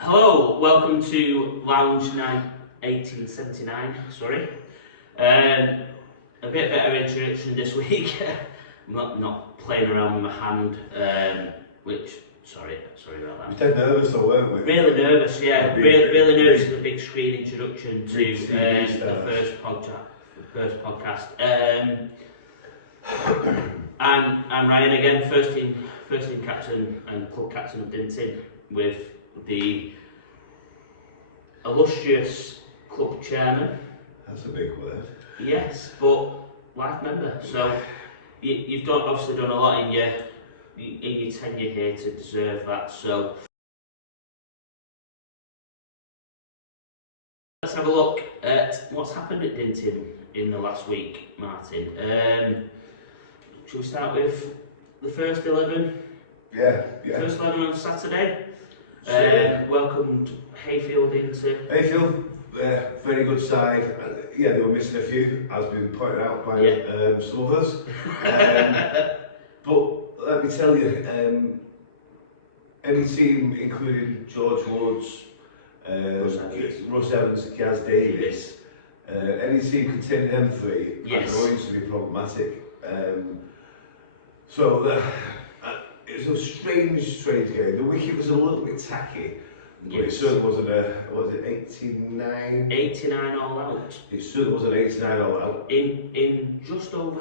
Hello, welcome to Lounge Night 1879, sorry. A bit better introduction this week. I'm not playing around with my hand, sorry about that. We were dead nervous though, weren't we? Really nervous, yeah. Really nervous for the big screen introduction to the first podcast. I'm Ryan again, first team captain and club captain of Dinton, with the illustrious club chairman. That's a big word. Yes, but life member. So you've obviously done a lot in your tenure here to deserve that. So let's have a look at what's happened at Dinton in the last week, Martin. Shall we start with the first 11? Yeah. First 11 on Saturday. Welcomed Hayfield into... Hayfield, very good side. They were missing a few, as been pointed out by some of us. But let me tell you, any team, including George Woods, Russ Evans, Gaz Davis, any team containing them three are going to be problematic. It was a strange game. The wicket was a little bit tacky, but it certainly wasn't was it 89? 89 all out. It certainly wasn't 89 all out. In just over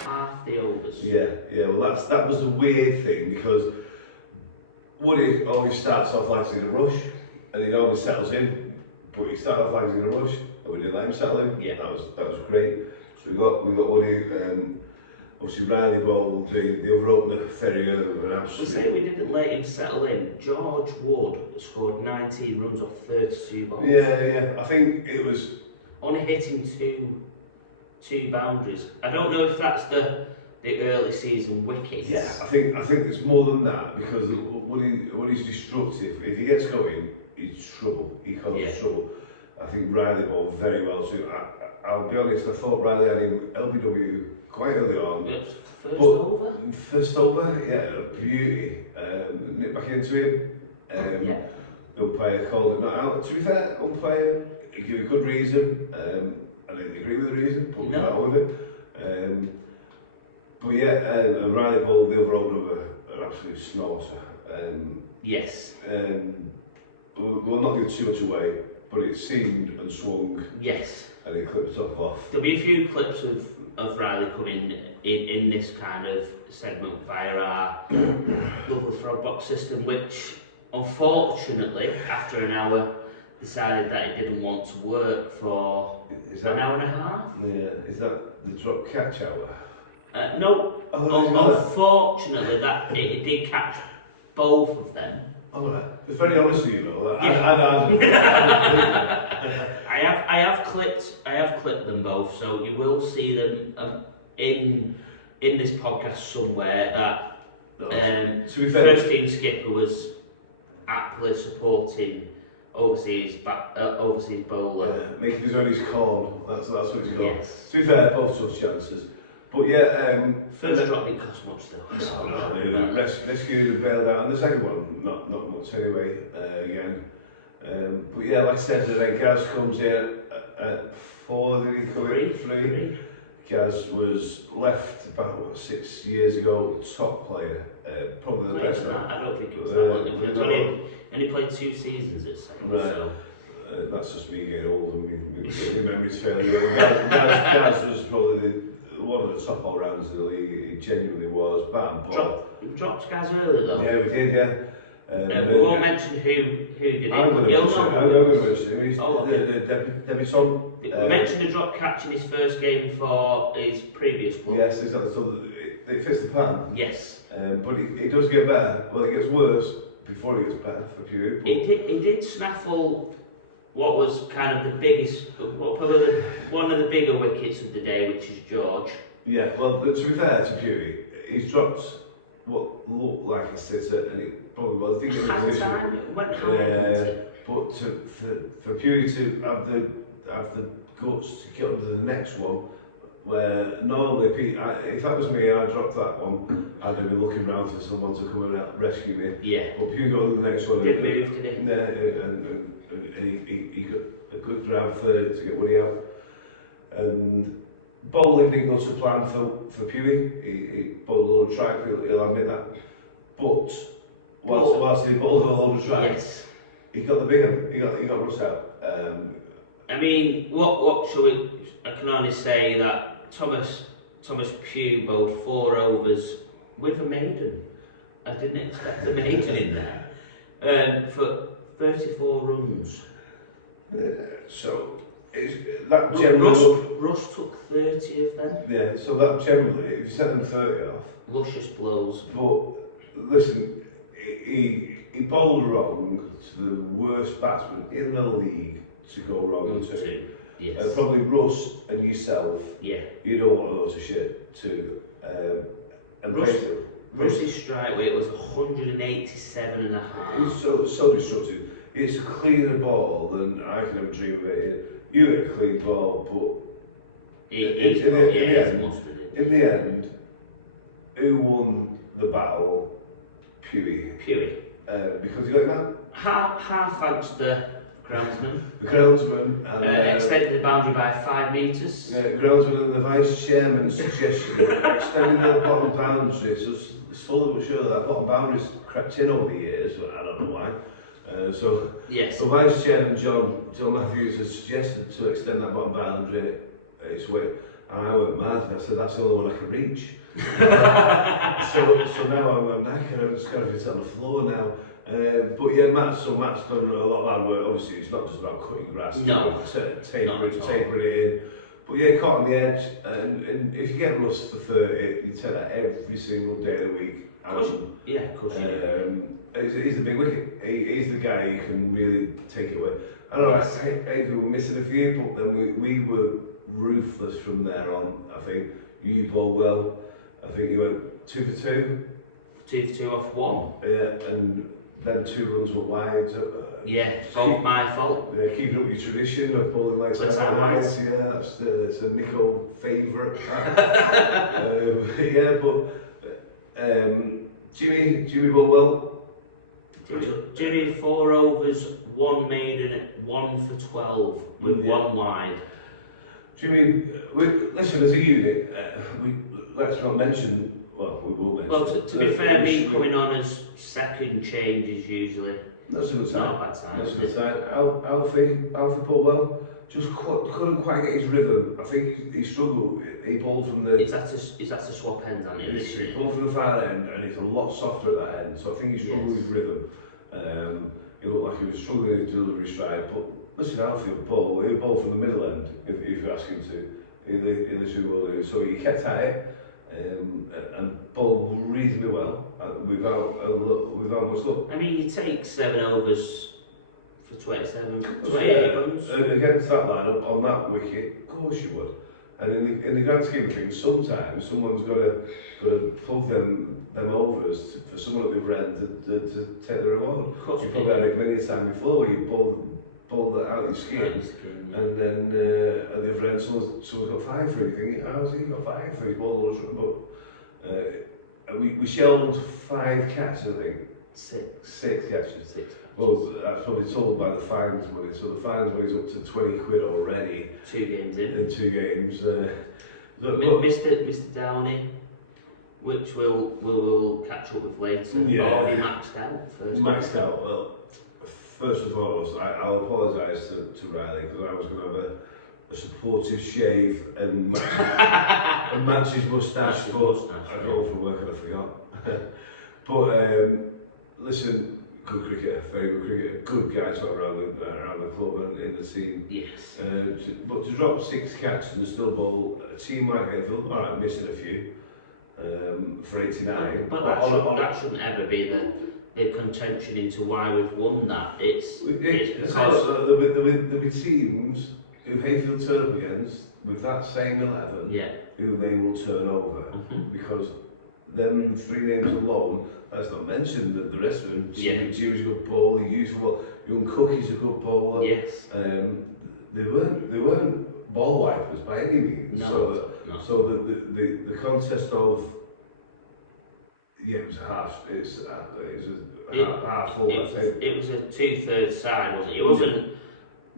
half the overs. Yeah, well that was the weird thing, because Woody always starts off like he's in a rush, and he always settles in, but he started off like he's in a rush, and we didn't let him settle in. Yeah. That was great. So we got Woody, obviously Riley bowled the other opener, Ferrier, an absolute... Say we didn't let him settle in. George Wood scored 19 runs off 32 balls. Yeah, I think it was... Only hitting two boundaries. I don't know if that's the early season wickets. Yeah, I think it's more than that, because when he's destructive, if he gets going, he's trouble. He causes trouble. I think Riley bowled very well too. I'll be honest, I thought Riley had him LBW quite early on. First over, yeah, a beauty. Nip back into him. The umpire called it not out. To be fair, umpire gave a good reason. I didn't agree with the reason, but we got on with it. And Riley bowled the other over an absolute snorter. Yes. We'll not give too much away, but it seemed and swung. Yes. And it clipped top off. There'll be a few clips of Riley coming in this kind of segment via our lovely frog box system, which unfortunately, after an hour, decided that it didn't want to work for an hour and a half. Yeah, is that the drop catch hour? No, unfortunately that it did catch both of them. Alright, it's very honest with you though. I have clipped them both, so you will see them in this podcast somewhere. That first team skipper was aptly supporting overseas bowler. Yeah, making his own call. That's what he's got. Yes. To be fair, both tough chances. But first drop didn't cost much though. Rescued and bailed out, and the second one not much anyway. Again. Like I said, then Gaz comes in at 4. Did he come in at 3? Gaz was left about 6 years ago, top player, probably the best. I don't think it was that long. He only played 2 seasons at second. Right. So. That's just me getting old and my memory's failing. Gaz was probably one of the top all-rounders in the league. He genuinely was. Dropped Gaz early though. Yeah, we did, yeah. We won't mention who did it. I'm going to mention him. He's the debutant. We mentioned the drop catch in his first game for his previous club. Yes, exactly. So it fits the pattern. Yes. But it does get better. Well, it gets worse before it gets better for Pew. He did snaffle what was kind of the biggest, probably one of the bigger wickets of the day, which is George. Yeah, well, to be fair to Pewey, he's dropped what looked like a sitter, and it probably was. I think it was but for Pewey to have the guts to get on to the next one, where normally, if that was me, I'd drop that one. I'd be looking round for someone to come and rescue me. Yeah. But Pew got to the next one. Did move, did he? Yeah, and he got a good drive third to get Woody out. And bowling didn't go to plan for Pewey. He bowled a load of track, he'll admit that. But whilst he bowled a load of track, yes, he got the big one. He got Russ out. I mean, what shall we? I can only say that Thomas Pugh bowled 4 overs with a maiden. I didn't expect a maiden in there for 34 runs. So that generally. Russ took 30 of them. Yeah. So that generally, if you set them 30 off. Luscious blows. But listen, he bowled wrong to the worst batsman in the league to go wrong to. Yes. Probably Russ and yourself. Yeah. You don't want loads of shit too. And Russ's strike rate was 187 and a half. It's so destructive. It's a cleaner ball than I can ever dream of it. You hit a clean ball, but in the end, who won the battle? Pewey. Because you got that? Half thanks to groundsman. The groundsman extended the boundary by 5 metres. Yeah, groundsman and the vice chairman's suggestion extending the bottom boundary. So slowly but surely that bottom boundary's crept in over the years. I don't know why. Yes. So Vice Chairman John Matthews has suggested to extend that bottom boundary its way, and I went mad. I said that's the only one I can reach. so now I'm knackered. I'm just going to sit on the floor now. But yeah, Matt's done a lot of hard work. Obviously, it's not just about cutting grass. No. Tapering it in. But yeah, caught on the edge. And if you get Russ for 30, you take that every single day of the week. Yeah, of course you do. He's the big wicket. He's the guy who can really take it away. I don't know, we were missing a few, but then we were ruthless from there on. I think you bowled well. I think you went 2 for 2. 2 for 2 off 1. Yeah, and then 2 runs were wide. Yeah, both my fault. Keeping up your tradition of bowling like that. Yeah, it's a Nicko favourite. Yeah, but Jimmy bowled well. Jimmy 4 overs, 1 maiden, 1 for 12 with 1 wide. Jimmy, listen, as a unit, let's not mention. Well, we will mention. Well, to be fair, me coming on as second change is usually that's a good sign. Not a bad sign. That's a good sign. Alfie bowled well. Just couldn't quite get his rhythm. I think he struggled. He bowled from the. Is that a swap end, hasn't it? He bowled from the far end, and it's a lot softer at that end. So I think he struggled with rhythm. He looked like he was struggling with his delivery stride. But listen, Alfie he'll bowl from the middle end if you ask him to in the 2 bowling. So he kept at it. And bowled reasonably well without much luck. I mean, you take 7 overs for 28 runs. And against that lineup on that wicket, of course you would. And in the grand scheme of things, sometimes someone's got to plug them overs for someone at the other end to take the reward. Of course, you probably had it many a time before where you bowled that out your skin. And then at the other end, someone's got 5 for it. You think, how's he got 5 for it? But we shelled 5 catches, I think. 6 catches. 6. Well, that's probably told by the fines money. So the fines money's up to 20 quid already. 2 games in 2 games. Mr. Downey, which we'll catch up with later. Already maxed out first. Maxed out. Well, first and foremost, I'll apologise to Riley because I was going to have a supportive shave and match his moustache, but I got home from work and I forgot. But listen, good cricketer, very good cricketer, good guys around the club and in the team. Yes. But to drop 6 catches and still bowl a team like Enfield, alright, missing a few for 89. But that shouldn't ever be the contention into why we've won that. It's because there'll be teams who Hayfield turn up against with that same 11 who they will turn over because them 3 names alone, that's not mentioned that the rest of them, Jimmy's a good bowler, useful, Young Cookie's a good bowler. Yes. They weren't ball wipers by any means. No, so not. So the contest of it was a half. Half full. It was a 2/3 side, wasn't it? It wasn't.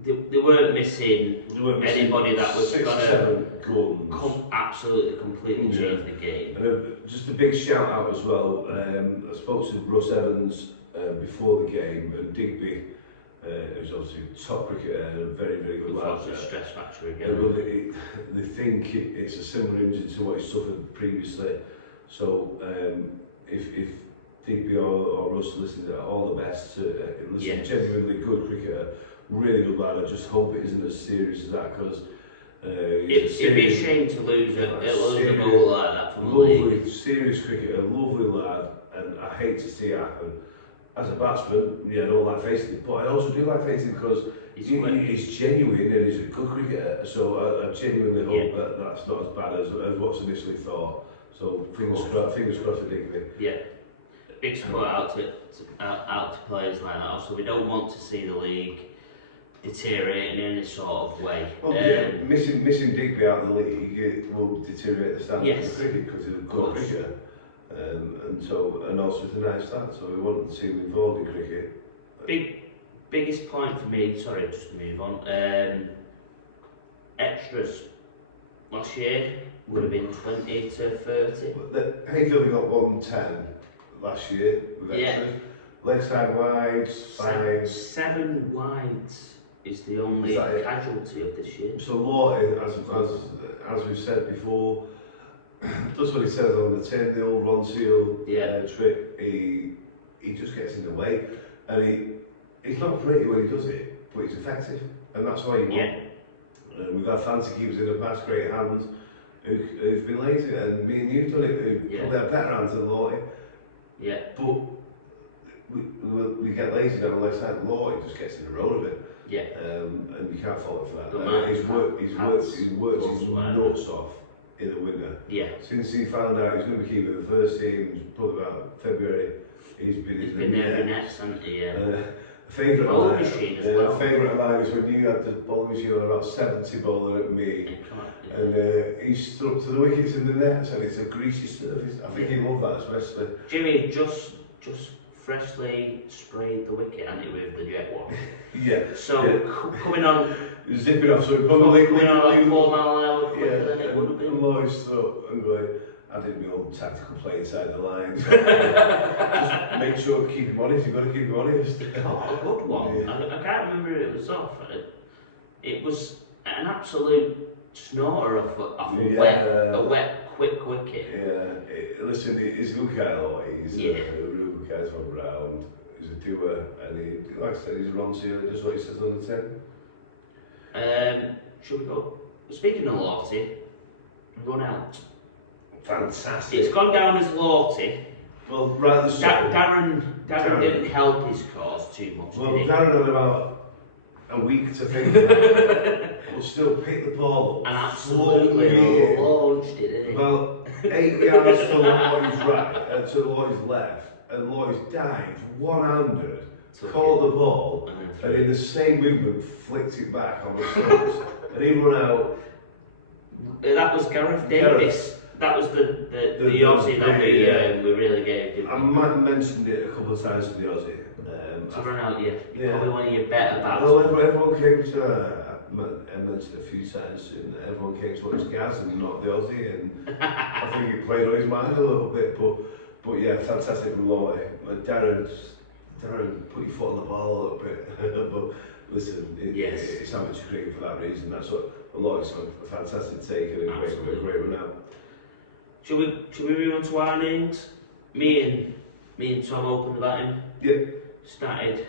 They weren't missing anybody that was six, gonna 7 guns. Absolutely completely change the game. And just a big shout out as well. I spoke to Russ Evans before the game, and Digby, who's obviously a top cricketer and a very, very good lad. It's a stress factor again. Well, they think it's a similar injury to what he suffered previously. So if Digby or Russ listen, all the best. Genuinely good cricketer, really good lad. I just hope it isn't as serious as that, because it'd be a shame to lose a goal like that from the league. Serious cricketer, lovely lad, and I hate to see it happen. As a batsman, I don't like facing him, but I also do like facing him because he's genuine and he's a good cricketer. So I genuinely hope that that's not as bad as what's initially thought. So fingers crossed for Digby. Yeah, big support out to players like that. Also, we don't want to see the league deteriorate in any sort of way. Well, missing Digby out of the league, it will deteriorate the standard of cricket, because he's a good cricketer. And also it's a nice start, so we want to see him involved in cricket. Biggest point for me, sorry, just to move on, extras last year would have been 20 to 30. Hayfield got 110 last year with extras. Lakeside wides, 5. 7 wides is the only casualty of this year. So Lawton, as we've said before, does what he says on the tin, the old Ron Seal trick. He just gets in the way, and he's not pretty when he does it, but he's effective, and that's why you want. We've had fancy keepers in the past, great hands, who've been lazy, and me and you've done it, who probably have better hands than Lawton. Yeah. But we get lazy down the left side. Lawton just gets in the road of it. Yeah. And you can't fault him for that. He's worked his nuts off in the winter. Yeah. Since he found out he's going to be keeping the first team, probably about February, he's been there in nets, hasn't he? Favourite bowling machine as well. Favourite of mine is when you had the bowling machine on about 70 bowling at me, and he stood up to the wickets in the nets, and it's a greasy surface. I think he loved that especially. Jimmy just freshly sprayed the wicket, and it with the jet one. So coming on, zipping off, so probably coming on like 4 mile an hour quicker than it would have been. Lloyd stood up and going, I did my own tactical play inside the line. So just make sure to keep him honest. You've got to keep him honest. A good one. I can't remember who it was off. It was an absolute snorter off a wet, quick wicket. Yeah. Listen, he's a good guy, though. He's a real good guy from around. He's a doer, and he, like I said, he's a run sealer. Just what he says on the tin. Should we go? Speaking of Lawty, run out. Fantastic. It's gone down as Lawty. Well, rather so. Darren didn't help his cause too much. Well, Darren had about a week to think about it. But still picked the ball up. And absolutely launched it. About 8 yards to Lloyd's right, to Lloyd's left, and Lloyd's dived one-handed, caught the ball, and in the same movement flicked it back on the stumps, and he run out. That was Gareth Davis. That was the Aussie that we really gave. I mentioned it a couple of times to the Aussie. To run out, probably one of your better batsmen. Well, everyone came to, I mentioned a few times, and everyone came to his gas and not the Aussie, and I think it played on his mind a little bit, but yeah, fantastic from Lawty. Darren, put your foot on the ball a little bit, but listen, it's amateur cricket for that reason. That's what Lawty's a fantastic take and a great run out. Should we move on to our names? Me and Tom opened about him. Yeah. Started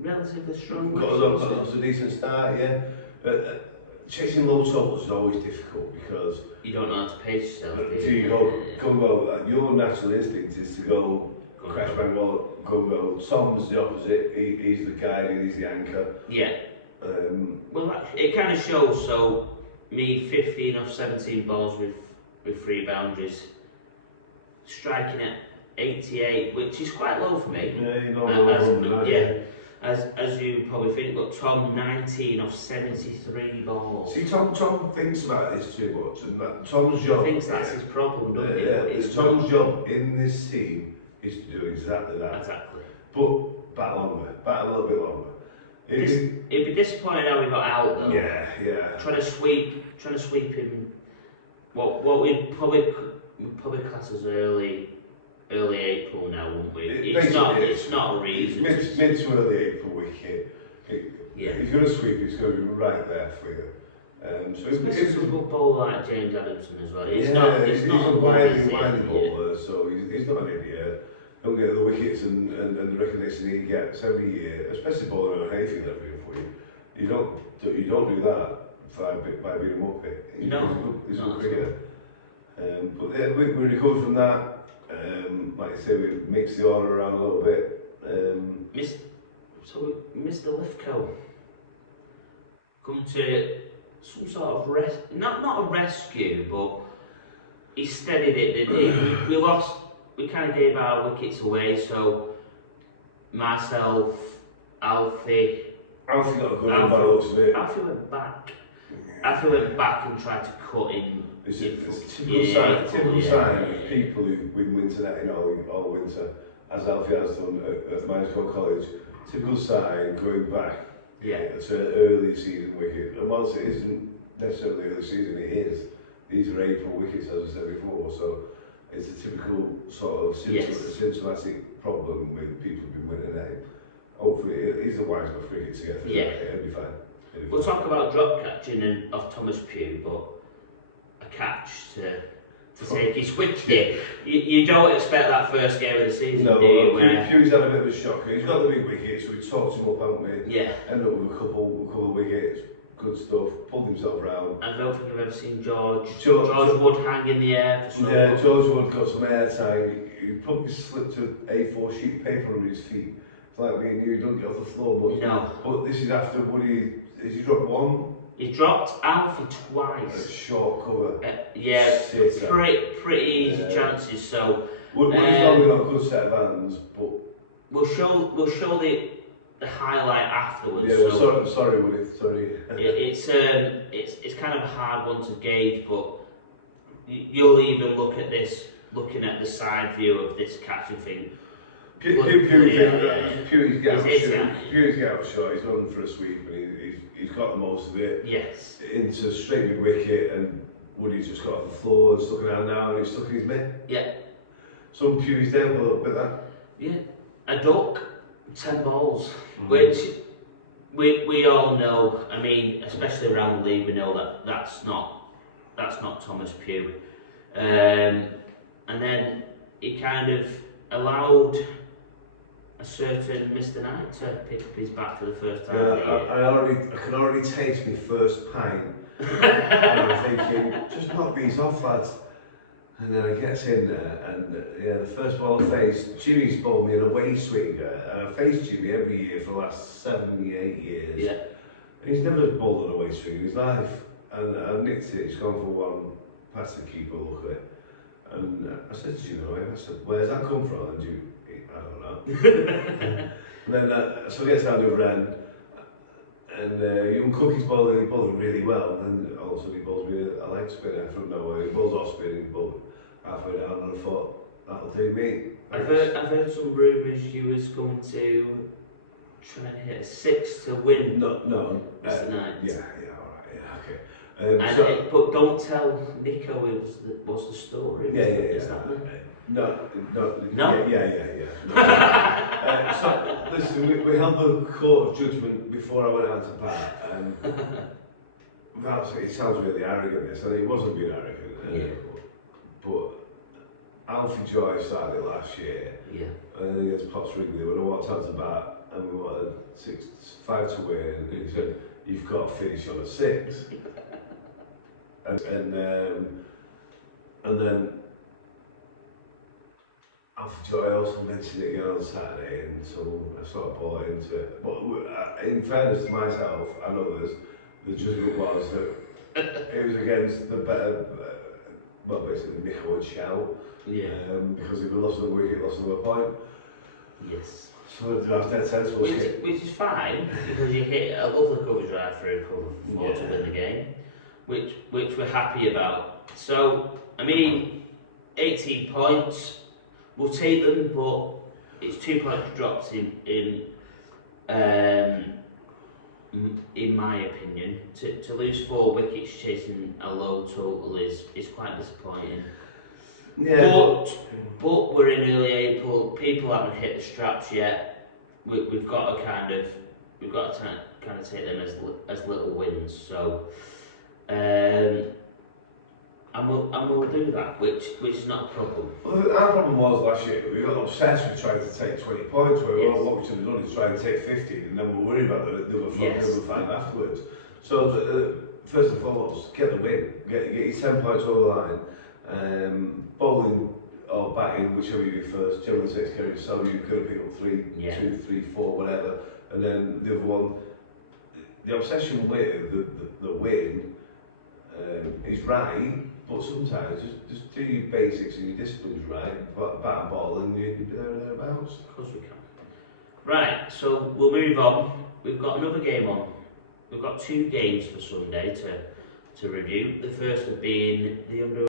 relatively strong. Got us a decent start, chasing low totals is always difficult because you don't know how to pace yourself. Your natural instinct is to go crash bang ball, go. Tom's the opposite. He's the guide, he's the anchor. Yeah. Well, it kind of shows. So me, 15 of 17 balls with 3 boundaries, striking at 88, which is quite low for me. as you probably think, but Tom 19 off 73 balls. See, Tom thinks about this too much, and Tom's job. He thinks that's his problem, doesn't he? It's Tom's job in this team is to do exactly that. Exactly. But bat a little bit longer. It'd be disappointing how he got out though. Yeah. Trying to sweep him. What we'd probably class as early April now, wouldn't we? It's not a reason. Mid to early April wicket. He's going to sweep. It's going to be right there for you. So it's a good bowler like James Adamson as well. He's a wily bowler, so he's not an idiot. He'll get the wickets and the recognition he gets every year, especially bowling on Hayfield every year for you. You don't do that by being a muppet. He's a good cricketer. But yeah, we recovered from that. Like I say, we mixed the order around a little bit. Mr. Lithgow come to some sort of not a rescue, but he steadied it, didn't he? We kind of gave our wickets away, so myself, Alfie got a good one by the looks of it. Alfie went back. Alfie went back and tried to cut him. It's a typical sign of people who win winter netting all winter, as Alfie has done at Minescore College. Typical sign going back. Yeah. It's an early season wicket. And whilst it isn't necessarily early season, it is. These are April wickets, as I said before, so it's a typical sort of symptomatic problem with people who've been winning netting. Hopefully, he's a wise enough cricket to get through it. It'll be fine. We'll talk about drop catching of Thomas Pugh, but a catch to take his wicket. You don't expect that first game of the season, do you? Pugh's had a bit of a shocker. He's got the big wicket, so we talked him up, haven't we? Yeah. Ended up with a couple of wickets, good stuff, pulled himself round. I don't think I've ever seen George Wood hang in the air for so long. Yeah, George Wood got some airtime. He probably slipped an A4 sheet of paper under his feet. It's like me and you, don't get off the floor much. No. But this is after Woody. Has he dropped one? He dropped Alfie twice. A short cover. Pretty easy chances. So Woody's normally got a good set of hands, but we'll show the highlight afterwards. Yeah, well, sorry, Woody. Sorry. It's kind of a hard one to gauge, but you'll even looking at the side view of this catching thing. Pugh's get out shot. He's gone for a sweep and he's got the most of it. Yes. Into straight mid wicket, and Woody's just got off the floor and stuck around now, and he's stuck in his mitt. Yeah. Some Pugh's down a little bit that. Yeah. A duck, 10 balls, which we all know. I mean, especially around the league, we know that that's not Thomas Pugh. And then he kind of allowed a certain Mr. Knight to pick up his bat for the first time. I can already taste my first pint. And I'm thinking, just knock these off, lads. And then I get in there, and the first ball I faced, Jimmy's bowled me an away swinger, and I've faced Jimmy every year for the last 7, 8 years. Yeah. And he's never bowled an away swinger in his life. And I nicked it, he's gone for one, past the keeper, look at it. And I said to Jimmy, I said, where's that come from? And Jimmy, I don't know. And then so I get down the other end, and young Cookie's bowling really well, and then all of a sudden he bowls me a leg spinner from nowhere. He bowls off spin, he bowled halfway down, and I thought, that'll do me. I've heard some rumours you was going to try and hit a 6 to win. No. Mr. Knight. Yeah, alright, okay. But don't tell Nicko what's the story. Is that one? No. Yeah. No. So listen, we held the court of judgment before I went out to bat, and it sounds really arrogant, this, and it wasn't being arrogant. But Alfie Joy started it last year, and then against Pops Wrigley when I walked out to bat, and we wanted 5 to win, and he said, "You've got to finish on a 6." and then Alfie Joy also mentioned it again on Saturday, and so I sort of bought into it. But in fairness to myself and others, the judgment was that it was against the better, basically Nicko and Shell. Yeah. Because if we lost the wicket, lost another point. Yes. So that's dead sensible. Which is fine, because you hit a lovely cover drive through cover for 4 to win the game, which we're happy about. So, I mean, 18 points, we'll take them, but it's 2 points dropped in my opinion. To lose 4 wickets chasing a low total is quite disappointing. Yeah. But we're in early April. People haven't hit the straps yet. We've got to kind of take them as little wins. So, and we'll do that, which is not a problem. Well, our problem was last year, we got obsessed with trying to take 20 points, where what we should have done is try and take 15, and then we're worried about the other 5 afterwards. So, first and foremost, get the win, get your 10 points over the line, bowling or batting, whichever you do first, generally 6 carries, so you could pick up 2, 3, 4, whatever, and then the other one, the obsession with the win is right. But sometimes just do your basics and your disciplines right, bat and ball, and you'll be there and thereabouts. Of course we can. Right, so we'll move on. We've got another game on. We've got 2 games for Sunday to review. The first of being the under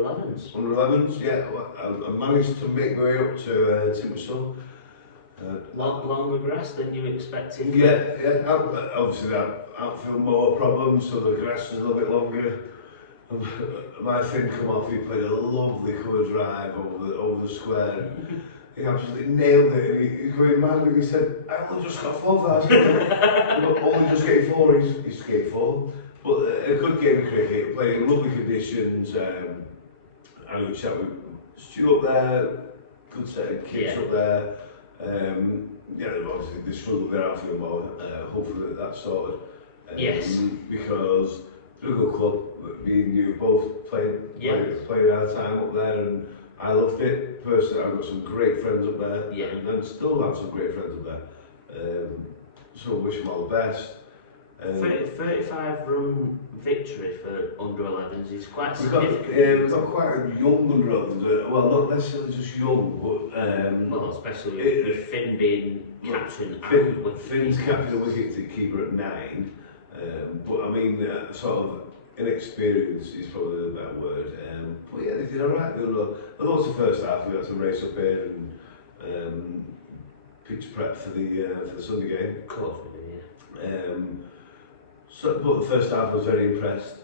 11s. Under 11s, yeah. I managed to make my way up to Timberstone. Longer grass than you expected. Yeah. Obviously, that outfield more problems, so the grass is a little bit longer. My fin come off. He played a lovely cover drive over the square. He absolutely nailed it, and he's going mad. And he said, "I only just got 4 for that." Only just getting 4. He's getting 4. But a good game of cricket, playing in lovely conditions. I had a chat with Stu up there. Good set of kids up there. Obviously they struggled their outfield more. Hopefully that's sorted. Yes. Because they're a good club. Me and you both played our time up there, and I loved it. Personally, I've got some great friends up there, and still have some great friends up there. So wish them all the best. 35 run victory for under 11s is quite significant. We've got quite a young under 11s. Well, not necessarily just young, but well, especially with Finn being captain. Finn's captain and wicket keeper at 9. But I mean, sort of inexperience is probably the better word. But yeah, they did alright. I thought the first half we had to race up here and pitch prep for the Sunday game. Of course we did, yeah. But the first half I was very impressed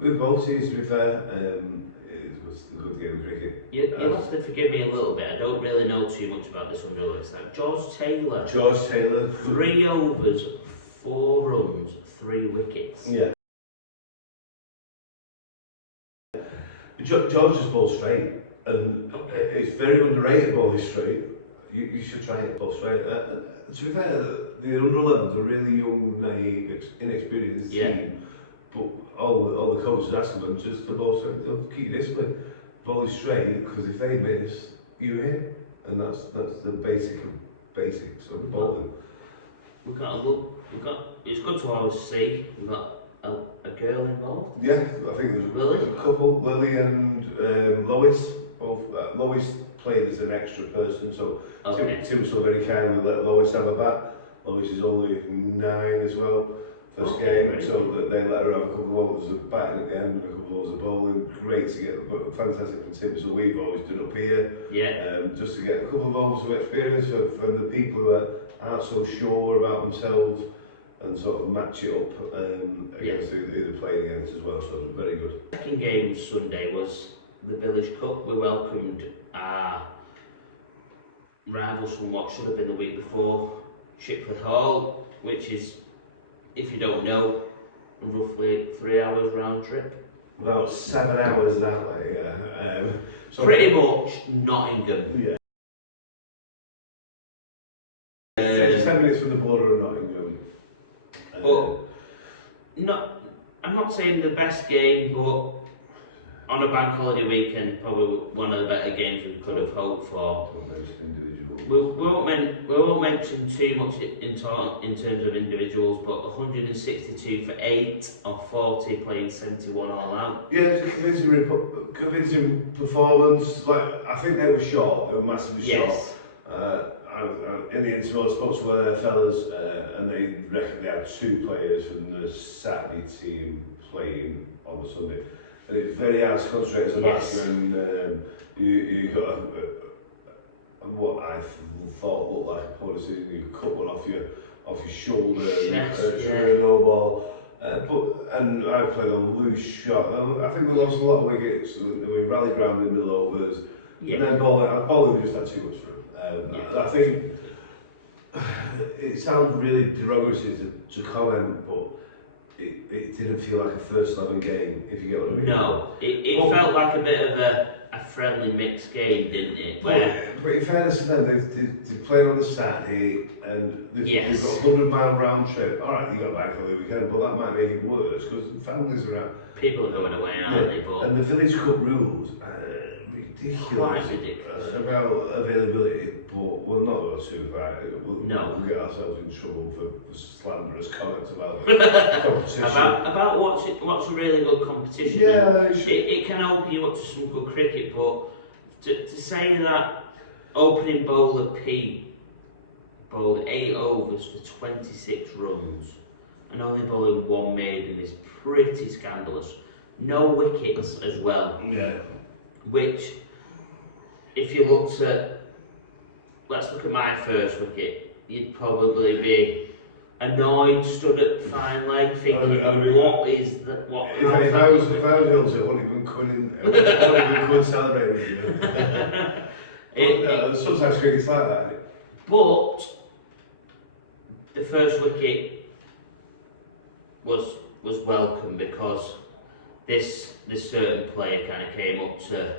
with both teams, to be fair. It was a good game of cricket. You'll have to forgive me a little bit. I don't really know too much about this under 11s. George Taylor. 3 overs, 4 runs, 3 wickets. Yeah. George just bowls straight, and it's very underrated bowling straight. You should try it bowl straight. To be fair, the under 11s are really young, naive, inexperienced team. But all the coaches ask them just to bowl straight. They'll keep your discipline, bowl straight, because if they miss, you hit, and that's the basics of bowling. It's good to always see we've got a girl involved. Yeah, I think there's a couple, Lily and Lois. Both Lois played as an extra person, so Tim so very kindly let Lois have a bat. Lois is only 9 as well, first game, right. So they let her have a couple of overs of batting at the end, and a couple of overs of bowling. Great to get, fantastic from Tim, so we've always done up here. Just to get a couple of overs of experience from the people who aren't so sure about themselves, and sort of match it up against who they're playing against as well, so very good. Second game Sunday was the Village Cup. We welcomed our rivals from what should have been the week before, Chipford Hall, which is, if you don't know, roughly 3 hours round trip. About 7 hours that way, yeah. So pretty much Nottingham. Yeah. 7 minutes from the border of Nottingham. But I'm not saying the best game, but on a bank holiday weekend, probably one of the better games we could have hoped for. We won't mention too much in terms of individuals, but 162 for 8 of 40, playing 71 all out. Yeah, it's a convincing performance. Like, I think they were short, they were massively short. In the interval, I spoke to one of their fellas, and they reckon they had 2 players from the Saturday team playing on the Sunday. And it's very hard to concentrate as a batsman. You got what I thought looked like a policy, you cut one off your shoulder, and no ball. And I played on loose shot. I think we lost a lot of wickets. We rallied round in the middle overs. And then bowling just had too much for him. I think it sounds really derogatory to comment, but it didn't feel like a first 11 game, if you get what I mean. No, it felt like a bit of a friendly mixed game, didn't it? But in fairness to them, they played on the Saturday and they've got a 100-mile round trip. Alright, you got back on the weekend, but that might make it worse because families are out. People are going away, aren't they? But and the Village Cup rules are ridiculous about availability, but we're not going to we'll get ourselves in trouble for slanderous comments about the competition. about what's a really good competition. Yeah, it can open you up to some good cricket, but to say that opening bowler Pete bowled 8 overs for 26 runs and only bowling 1 maiden is pretty scandalous. No wickets as well. Yeah. Which, if you looked at, let's look at my first wicket, you'd probably be annoyed, stood at fine leg, thinking, what is that? If I was Hills, I wouldn't even come and celebrate with you. Sometimes cricket's like that. But the first wicket was welcome because this certain player kind of came up to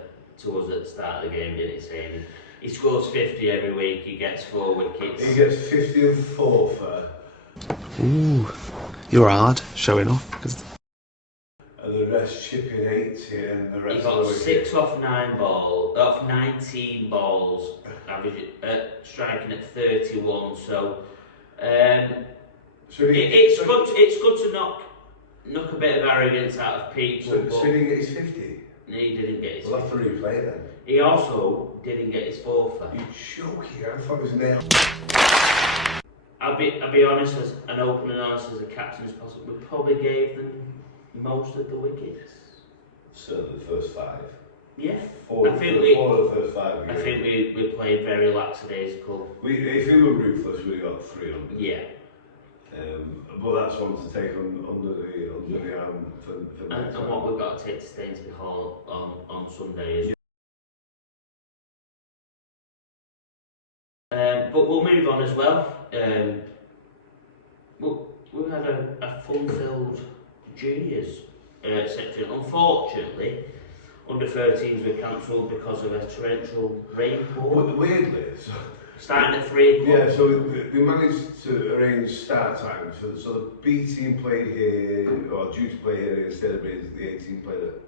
us at the start of the game, didn't he? Saying he scores 50 every week, he gets 4 wickets. He gets 50 and 4 for. Ooh, you're hard showing off. And the rest chipping 80 and the rest. He got 6 off 19 balls, average striking at 31. So it's good to knock a bit of arrogance out of Pete. So did he get his 50? He didn't get his. We'll have to replay it then. He also didn't get his 4th. You're joking, I thought it was nailed. I'll be honest, as an open and honest as a captain as possible, we probably gave them most of the wickets. Certainly the first 5. Yeah. 4 of the first 5. I think we played very lackadaisical. If we were ruthless, we got 300. Yeah. But that's one to take under the arm for and what we've got to take to Stainsby Hall on Sunday is. But we'll move on as well. We've had a fun-filled juniors section. Unfortunately, under 13s were cancelled because of a torrential rainfall. Weirdly, starting at 3 o'clock. Yeah, so we managed to arrange start times. So the B team played here, or due to play here instead of the A team played at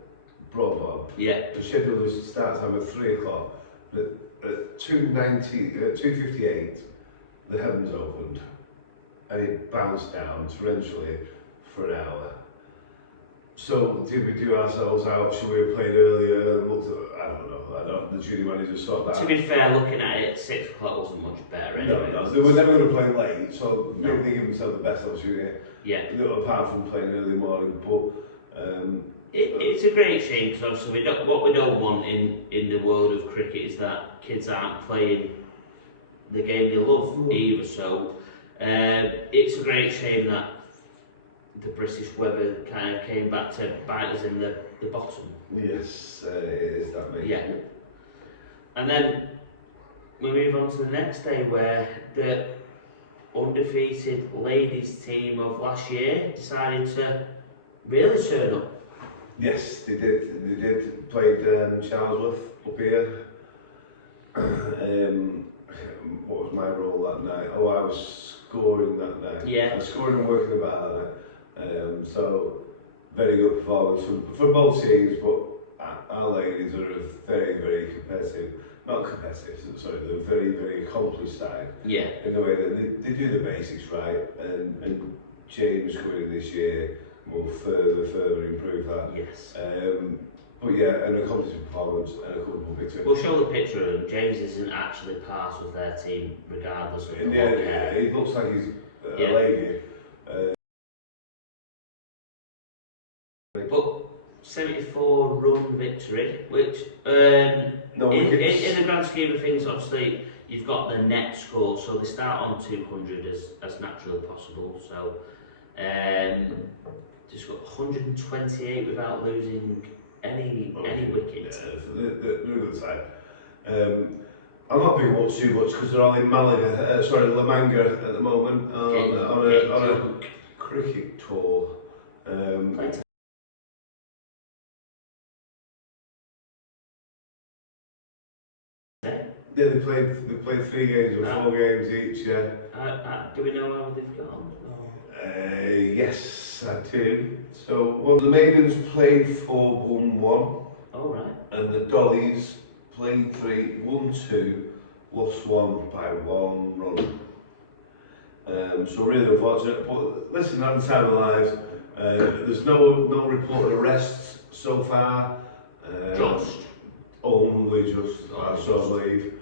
Broadmoor. Yeah. The schedule was start time at 3 o'clock. But at 2:58, the heavens opened and it bounced down torrentially for an hour. So did we do ourselves out? Should we have played earlier? I don't know. The junior manager sorted that out. To be fair, looking at it, 6 o'clock wasn't much better anyway. No, they were never going to play late, so maybe they give themselves the best opportunity. Yeah. Apart from playing early morning, but it's a great shame because obviously what we don't want in the world of cricket is that kids aren't playing the game they love either. So it's a great shame that the British weather kind of came back to bite us in the bottom. Yes, it is that big. Yeah. And then we move on to the next day where the undefeated ladies team of last year decided to really turn up. Yes, they did. They did. Played Charlesworth up here. What was my role that night? Oh, I was scoring that night. Yeah. I was scoring and working the bar that night. So very good performance from both teams, but our ladies are a very, very competitive, not competitive, sorry, they're very, very accomplished side. Yeah. In the way that they do the basics right, and James coming in this year will further improve that. Yes. But yeah, an accomplished performance and a comfortable victory. We'll show the picture of him. James isn't actually part of their team, regardless of the long hair. He looks like he's a lady. But 74 run victory, which in the grand scheme of things, obviously you've got the net score, so they start on 200 as naturally possible. So just got 128 without losing any wickets. Yeah, they're a good side. I'm not being watched too much because they're all in Malaga, La Manga at the moment on a cricket tour. Yeah, they played 3 games or 4 games each. Yeah. Do we know how they've gone? Yes, I do. So, the maidens played 4-1-1. Oh, right. And the dollies played 3-1-2, lost 1 by 1 run. So really unfortunate. But listen, at the time of lives, there's no reported arrests so far. Only just, I believe.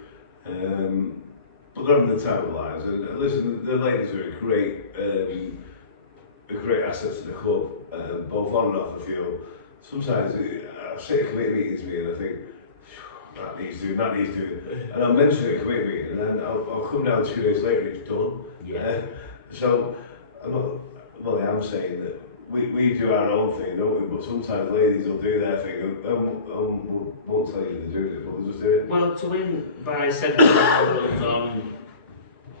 But they're having the time of lives. And listen, the ladies are a great asset to the club, both on and off the field. Sometimes I sit at committee meetings with me and I think, that needs doing. And I'll mention it at committee meeting and then I'll come down 2 days later and it's done. Yeah. So, I am saying that we do our own thing, don't we? But sometimes ladies will do their thing and won't tell you they're doing it, but they'll just do it. Well, to win by 7 goals on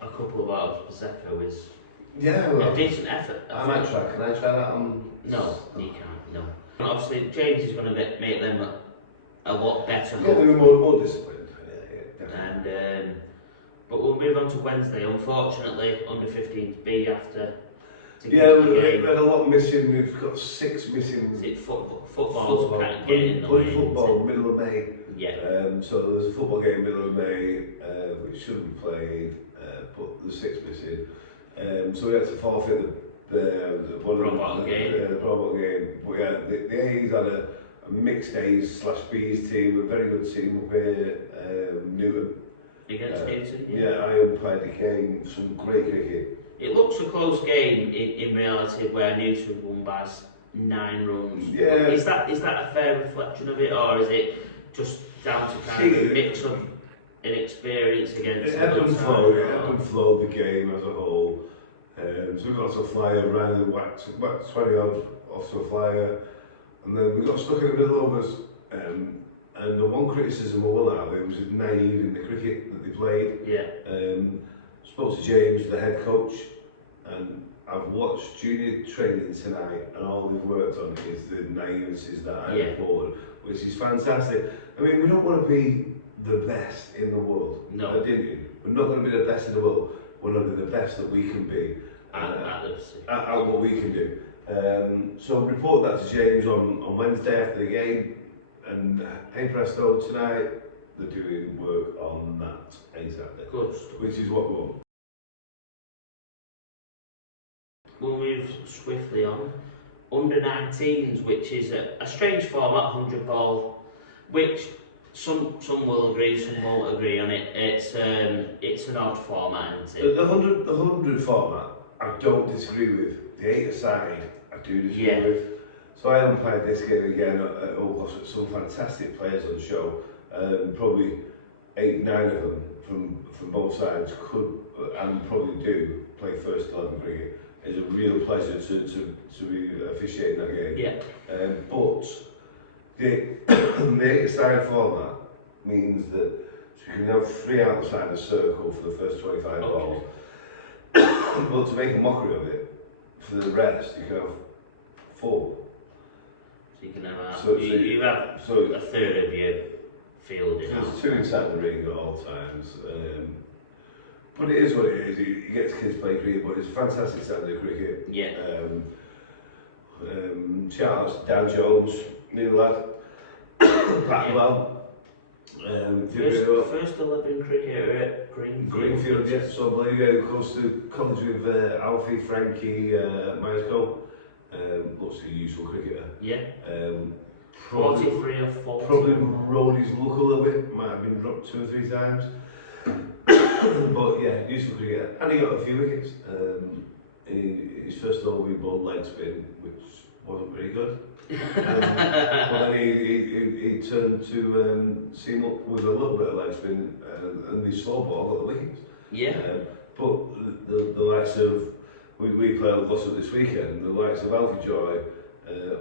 a couple of hours Prosecco is a decent effort. I might try. Can I try that on? No, you can't. No. Obviously, James is going to make them a lot better. Yeah, they're more disciplined. And but we'll move on to Wednesday. Unfortunately, under 15s B after. We've had a lot missing. We've got 6 missing. Is it football's kind of getting in the way? Football, middle of May. Yeah. So there's a football game middle of May, which should be played, but there's 6 missing. So we had to forfeit the Pro-bottom game. The Pro-bottom game. But yeah, the A's had a mixed A's/B's team, a very good team up here, Newton. Against Newton? Yeah, I umpired the game, some great cricket. It looks a close game in reality, where Newton won by 9 runs. Yeah. Is that a fair reflection of it, or is it just down to kind of a mix of inexperience against it ebb and flowed the game as a whole. So we got to a flyer, Riley whacked 20 off to a flyer, and then we got stuck in the middle of us. And the one criticism I will have, it was naive in the cricket that they played. Yeah. Spoke to James, the head coach, and I've watched junior training tonight, and all they've worked on is the naivenesses that I reported, which is fantastic. I mean, we don't want to be the best in the world. No. We're not going to be the best in the world. We're going to be the best that we can be at what we can do. So I reported that to James on Wednesday after the game, and hey presto, tonight they're doing work on that exactly. Good. Which is what we want. We'll move swiftly on. Under 19s, which is a strange format, 100 ball, which some will agree, some won't agree on it. It's an odd format, isn't it? The 100 format, I don't disagree with. The 8-a-side, I do disagree with. So I umpired this game again. Some fantastic players on the show. Probably 8-9 of them from both sides could and probably do play first 11 cricket. It's a real pleasure to be officiating that game. Yeah. But the 8-a-side format means that you can have 3 outside the circle for the first 25 balls. But to make a mockery of it, for the rest you can have 4. So you can have you have a third of your field in. There's 2 inside the ring at all times. But it is what it is. You get kids play cricket, but it's a fantastic standard of cricket. Yeah. Shout out to Dan Jones, new lad. back well. First 11 cricketer at Greenfield, yes. So I believe he goes to college with Alfie, Frankie, Myers-Cole. Looks the usual cricketer. Yeah. 43 or 40. Probably rode his luck a little bit. Might have been dropped 2 or 3 times. But yeah, useful cricketer. And he got a few wickets. His first over we bowled leg spin, which wasn't very good. But then he turned to seam up with a little bit of leg spin and the slow ball got the wickets. Yeah. But the likes of, we played a lot of this weekend, the likes of Alfie Joy,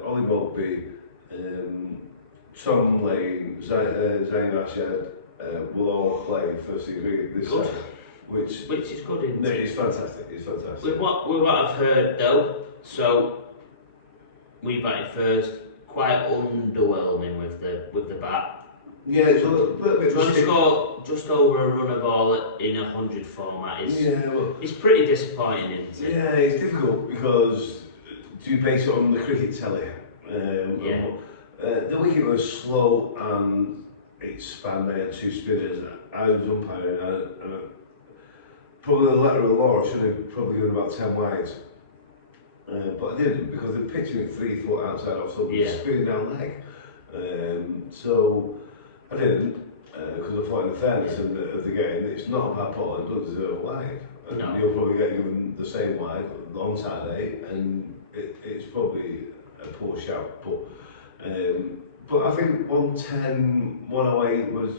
Ollie Bogby, Tom Lane, Zayn Ashad will all play first team cricket this season. Which is good, isn't it? It's fantastic, it's fantastic. With what I've heard though, so we batted first, quite underwhelming with the bat. Yeah, it's a little bit just over a runner ball in 100 format is it's pretty disappointing, isn't it? Yeah, it's difficult because do you base it on the cricket telly? The wicket was slow and it spanned. They had 2 spinners. I was umpiring and probably the letter of the law I should have probably gone about 10 wides. But I didn't because they're pitching it 3 foot outside off, so spinning down leg. So I didn't because I thought in the fairness of the game, it's not a bad ball and doesn't deserve a wide. And you'll probably get given the same wide on Saturday, and it's probably a poor shout. But I think 110, 108 was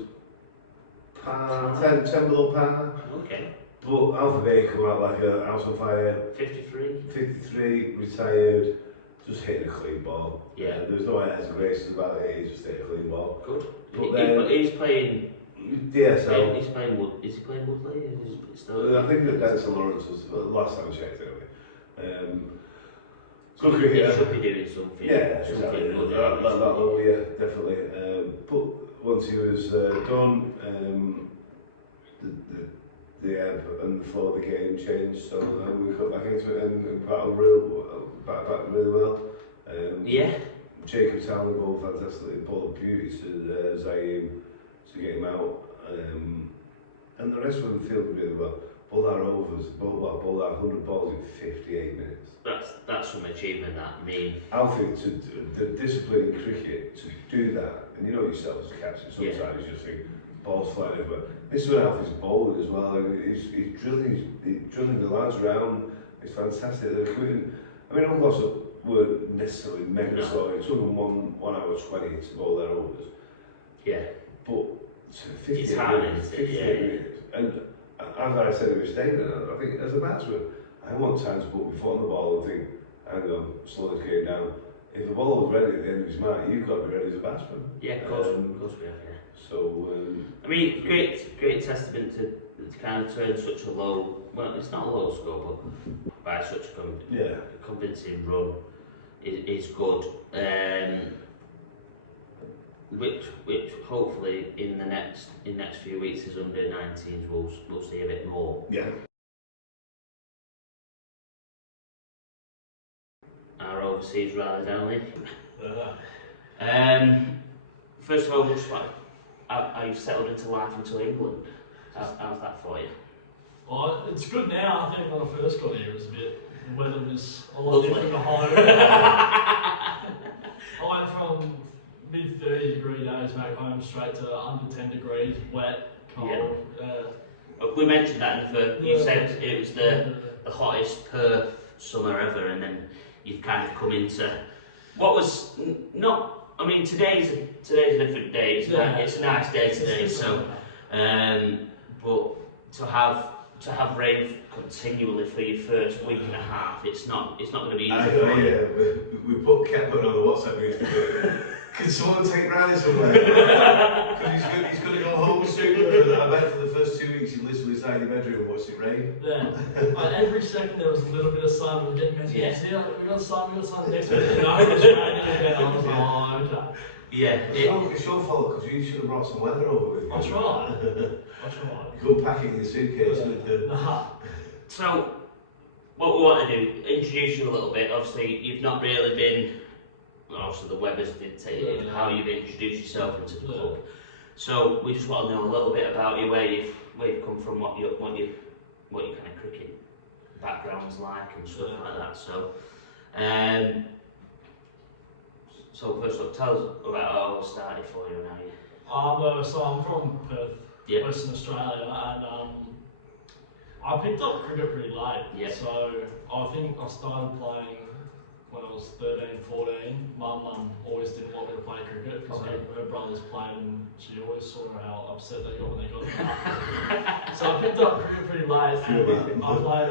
par, 10 below par. Okay. But Alpha Bay come out like a house on fire. 53, retired, just hitting a clean ball. Yeah. There's no airs and graces about it, he just hit a clean ball. Good. But then, he's playing DSL. He's playing Wood. Is he playing Woodley? I think that Denson Lawrence was the last time I checked anyway. So he should be doing something. Yeah, exactly. That level, yeah, definitely. But once he was done, the ebb and the flow of the game changed, so we got back into it and battled really well. Jacob Townley bowled fantastically, bowled a beauty to Zayn to get him out, and the rest of them fielded really well. Bowled our overs, bowled our 100 balls in 58 minutes. That's some achievement, that. I mean, Alfie, the discipline in cricket, to do that, and you know yourself as a captain, sometimes you just think, balls flying everywhere. This is when Alfie's bowling as well, and he's drilling the lads around, it's fantastic. They're committing, I mean, all those weren't necessarily mega slow, it took them 1 hour 20 to bowl their overs. Yeah. But 58 minutes, and as I said in my statement, I think as a batsman, I want time to put my foot on the ball and think, hang on, slow this game down. If the ball is ready at the end of his match, you've got to be ready as a batsman. Yeah, of course we have, yeah. So, I mean, great testament to kind of turn such a low, well, it's not a low score, but by such a convincing run is good. Which hopefully in the next few weeks as under 19s we'll see a bit more. Yeah. Our overseas rallies only. First of all, just like, are you settled into life into England? How's that for you? Well, it's good now. I think when I first got here, it was a bit, the weather was a lot different to home. I went from mid 30 degree days back home straight to under 10 degrees, wet, cold. Yeah. We mentioned that in the first, you said it was the hottest Perth summer ever, and then you've kind of come into what was not, I mean, today's a different day, it's a nice day today, so, but to have rain continually for your first week and a half, it's not going to be easy for you. We put Kepler on the WhatsApp group. Can someone take Riley somewhere? Because he's going to go home soon. I bet for the first 2 weeks he lives inside the bedroom and watched it rain. Yeah. Like every second there was a little bit of sun, we were getting messages. Yeah, we got sun next week. No, it's raining again. I was like, oh, okay. Yeah. It's your fault because you should have brought some weather over with you. That's right. You couldn't pack it in your suitcase with the... So, what we want to do, introduce you a little bit. Obviously, you've not really been also the weather's dictated how you've introduced yourself into the club. So we just want to know a little bit about you, where you've come from, what your kind of cricket background's like and stuff like that. So first up, tell us about how it all started for you and how you. So I'm from Perth, Western Australia, and I picked up cricket pretty late. Yeah. So I think I started playing when I was 13, 14. My mum always didn't want me to play cricket because her brothers played, and she always saw how upset they got when they got them. So I picked up cricket pretty late. And I played.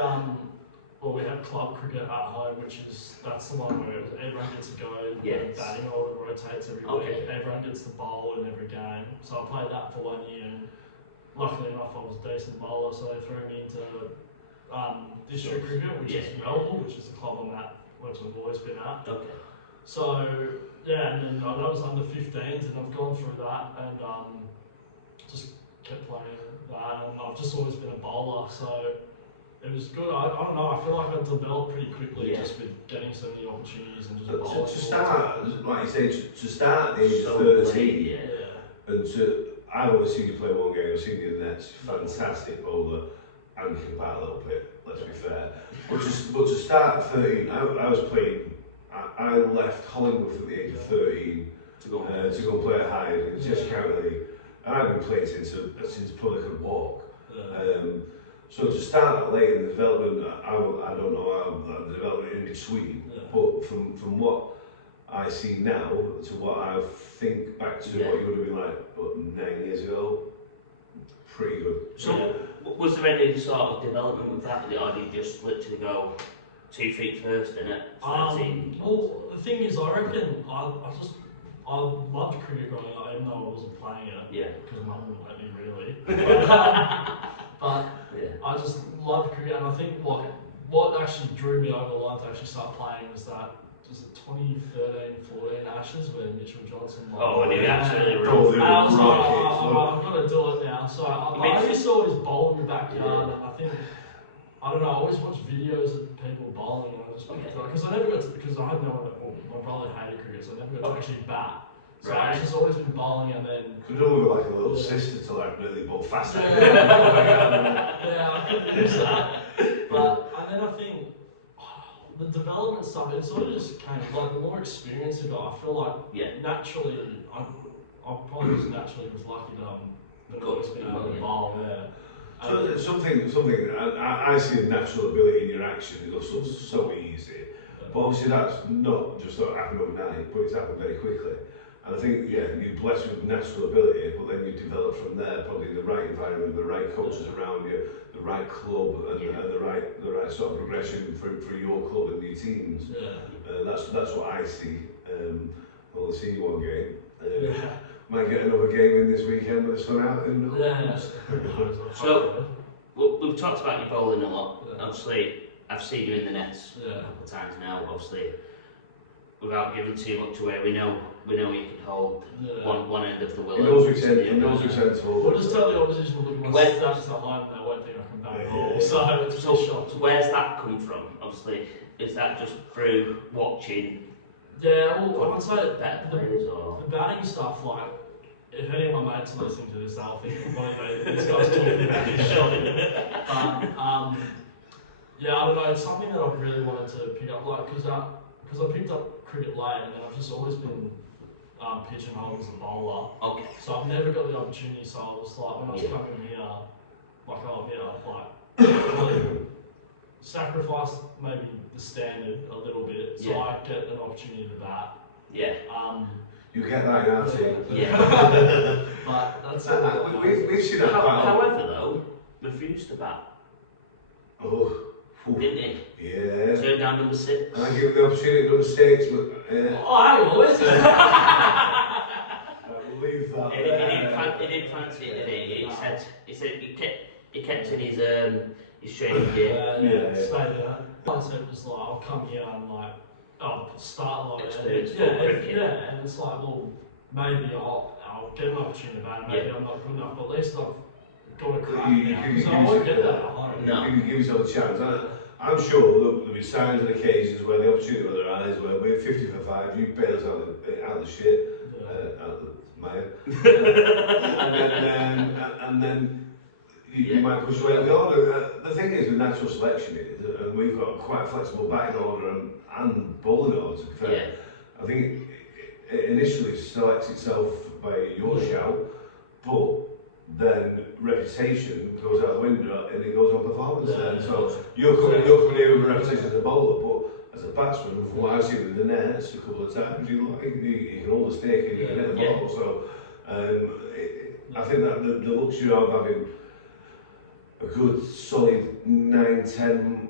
Well, we have club cricket at home, that's the one where everyone gets to go. Yes. Batting order rotates every week. Everyone gets to bowl in every game. So I played that for 1 year, and luckily enough, I was a decent bowler, so they threw me into district cricket, which is Melbourne, which is the club I'm at, which I've always been at. Okay. So yeah, and then I was under 15s, and I've gone through that, and just kept playing that, and I've just always been a bowler, so. It was good. I don't know. I feel like I developed pretty quickly just with getting so many opportunities and just bowling. To start, like you say, to start at the age of 13, and I've only seen you play one game. I've seen you in the nets. Fantastic bowler, and can bat a little bit. Let's be fair. But to start at 13, I was playing. I left Hollingwood at the age of 13 to go and play at Hyde in the Cheshire County League, and I've been playing since probably could walk. So to start late in the development, I don't know how the development in between, but from what I see now to what I think back to what you would have been like 9 years ago, pretty good. So was there any sort of development with that, or did you just literally go 2 feet first in it? Well, the thing is, I reckon I loved cricket growing up, even though I wasn't playing it. Yeah. Because mum wouldn't let me really. But I just loved cricket, and I think what actually drew me over the line to actually start playing was that 2013-14 Ashes when Mitchell Johnson won. And he absolutely rolled. I was like, I've got to do it now. So I used to always bowl in the backyard. I don't know, I always watch videos of people bowling, and I just because I never got to, because I had no one, my brother hated cricket, so I never got to actually bat. So I've just always been bowling, and then. Could do with like a little sister to really bowl faster. I could use that. But and then I think the development stuff, it sort of just came like the more experience you got. I feel like naturally, I probably just naturally was lucky that I've always been able to bowl. So something I see a natural ability in your action. It goes so easy, but obviously that's not just sort of happened overnight, but it's happened very quickly. And I think, you're blessed with natural ability, but then you develop from there, probably the right environment, the right coaches around you, the right club, and the right sort of progression for your club and your teams. That's what I see. I'll see you one game. Might get another game in this weekend with the sun out. So, we've talked about your bowling a lot. Obviously, I've seen you in the nets a couple of times now. Obviously, without giving too much away, we know you can hold one end of the willow. He knows which end to hold. We'll just tell the opposition, look at my stats at home, they won't think I can bat ball. So where's that come from? Obviously, is that just through watching? Yeah, well, I would say better players or the batting stuff. Like, if any of my mates are listening to this, they'll think, this guy's talking about his shot. But I don't know. It's something that I've really wanted to pick up, like because I picked up cricket late, and then I've just always been pigeonholed as a bowler. Okay. So I've never got the opportunity. So I was like, when I was coming here, really sacrifice maybe the standard a little bit, so I get an opportunity to bat. Yeah. You get that in our team. Yeah. But that's we've seen that. However, though, refused to bat. Oh. Didn't he? Yeah. Turned down number 6. And I give him the opportunity at number 6, but I always. I believe that. He didn't fancy it, did he? He said he kept in his training gear. Stay there. I said it was like, I'll come here and I'll start like experience and it's like, well, maybe I'll get an opportunity to bat, maybe I'm not good enough, but at least I've got a crack now. So I won't get that at home. No. You can give yourself a chance. I'm sure there'll be signs and occasions where the opportunity with their eyes, where we're 50 for 5, you bail us out of the shit, out of the mire, and then you might push away the order. The thing is, with natural selection, and we've got quite a flexible batting order and bowling order, to be fair. I think it initially selects itself by your shout, but then reputation goes out the window and it goes on performance then. So you're coming here with a reputation as a bowler, but as a batsman, from what I've seen with the nets a couple of times, you can hold a stake and you can hit the ball. So I think that the luxury of having a good solid 9-10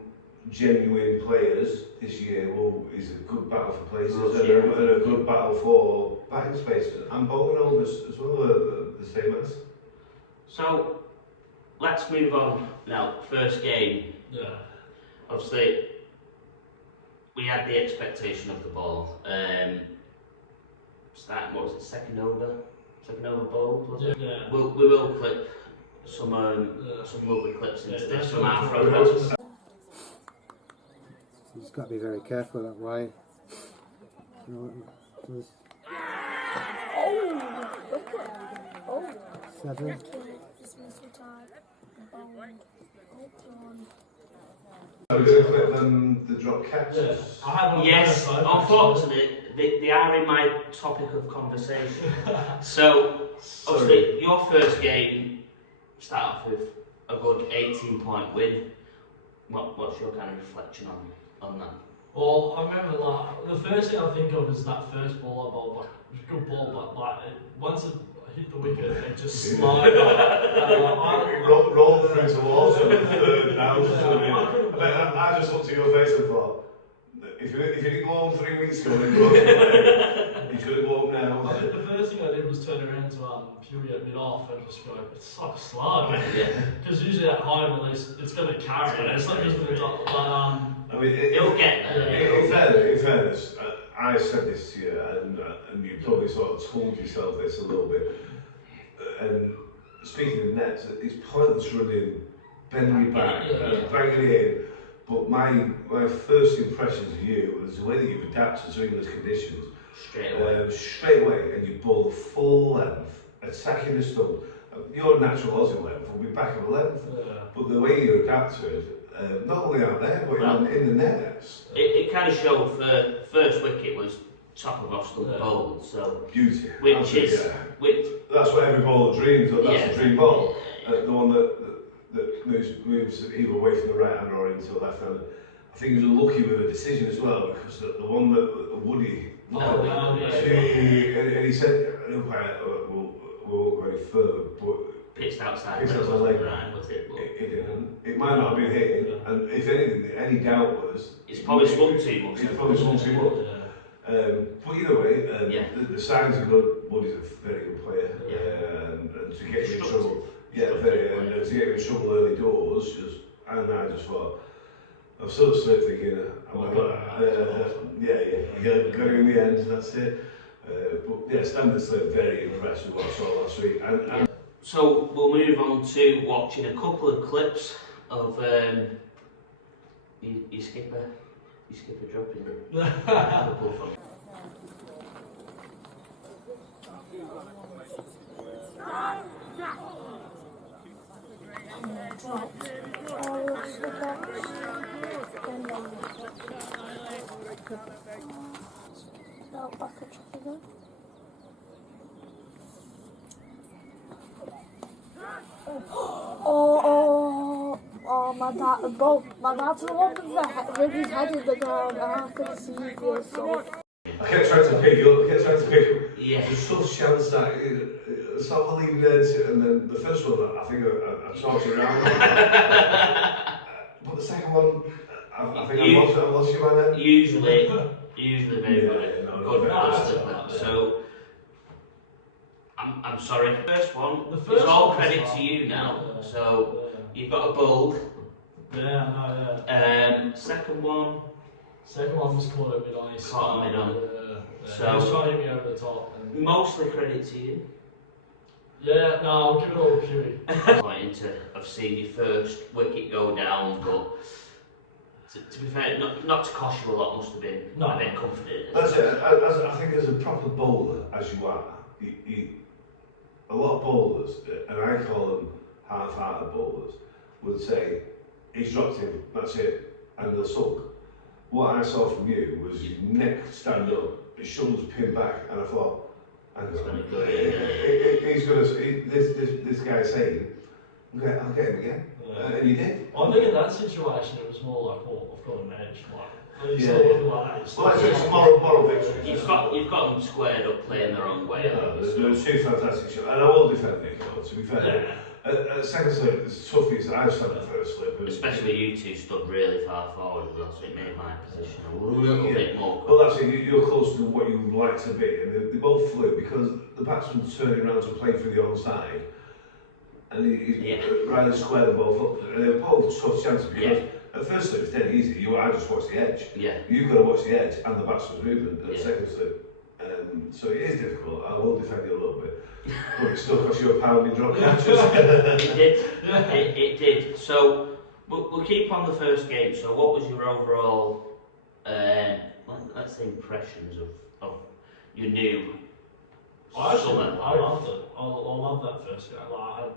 genuine players this year is a good battle for places and a good battle for batting space and bowling overs as well, the same as. So let's move on now. First game. Obviously, we had the expectation of the ball. Starting, what was it, second over bowled, was it? Yeah. We will clip some lovely clips into this from our photos. You just got to be very careful that way. Seven. Are we going to clip them the drop catches? Yes, unfortunately, they are in my topic of conversation. So, obviously, your first game start off with a good 18-point win. What's your kind of reflection on that? Well, I remember the first thing I think of is that first ball I bowled. Like, it was a good ball, but once it hit the wicket, it just slid up. Rolled through the walls and I just looked at your face and thought, if you didn't go home 3 weeks ago, then you should have go home now. The first thing I did was turn around to Huey at mid-off and just go, it's like a slug. Because usually at home, at least, it's going to carry it. It's not just going to drop. But I mean, it'll get there. In fairness, I said this to you, and you probably sort of told yourself this a little bit. And speaking of nets, it's pointless running, bending your back, banging it in. But my first impressions of you was the way that you've adapted to English conditions. Straight away, and you bowl the full length, attacking the stump. Your natural Aussie length will be back of the length, but the way you adapted, not only out there, but in the nets. It kind of showed for first wicket was top of off stump bowl, so beauty. That's what every bowler dreams of. That's the dream ball. The one that moves either away from the right hand or into the left hand. I think he was lucky with the decision as well, because the one that Woody and he said, we won't go any further, but pitched outside leg. Right, was it? It didn't. It might not have been hitting, and if anything, any doubt was it's probably swung too much. It's probably swung too much. But either way, the signs are good. Woody's a very good player, and to get in trouble, to get in trouble early doors, and I just thought, I've sort of slipped thinking, you got in the end, that's it. But standardly very impressed with what I saw last week. And so we'll move on to watching a couple of clips of you skipper dropping it. Liverpool from. My dad's the one with his head in the ground, and I can see this. So. I kept trying to pick up. Yeah. There's such a chance that it's not believing it, and then the first one, I think I talked around. But the second one, I think I lost you by then. Usually very good. So I'm sorry. First one, it's all credit to you now. So you've got a bold. Second one was caught at mid-on. Caught mid-on. So he was trying to hit me over the top. Mostly credit to you. Yeah, no, I'll give it all to Huey. Pointing to have seen your first wicket go down, but To be fair, not to cost you a lot, must have been a bit comforting. That's it. I think as a proper bowler, as you are, a lot of bowlers, and I call them half-hearted bowlers, would say, he's dropped him, that's it, and they'll suck. What I saw from you was your neck stand up, his shoulders pinned back, and I thought, he's going to, this guy's saying, okay, I'll get him again. And you did. I think in that situation it was more like, well, I've got an edge. Like, Yeah. Well, It's a moral victory. You've got them squared up, playing their own way. There were two fantastic shots, and I will defend Nicko, to be fair. At second slip, it's tough because I just had the first slip. Especially you two stood really far forward, so it made my position a little bit more. Well, that's it, you're close to what you would like to be, and they both flew because the batsman turning around to play for the onside, and he Riley squared them both up, and they were both tough chances because at first slip it's dead easy. I just watched the edge. Yeah. You've got to watch the edge and the batsman's movement at second slip. So it is difficult. I will defend you a little bit, but it still costs you £1 in drop catches. It did. So we'll keep on the first game. So what was your overall, let's say, impressions of your new summer? I loved it. I loved that first game. Like,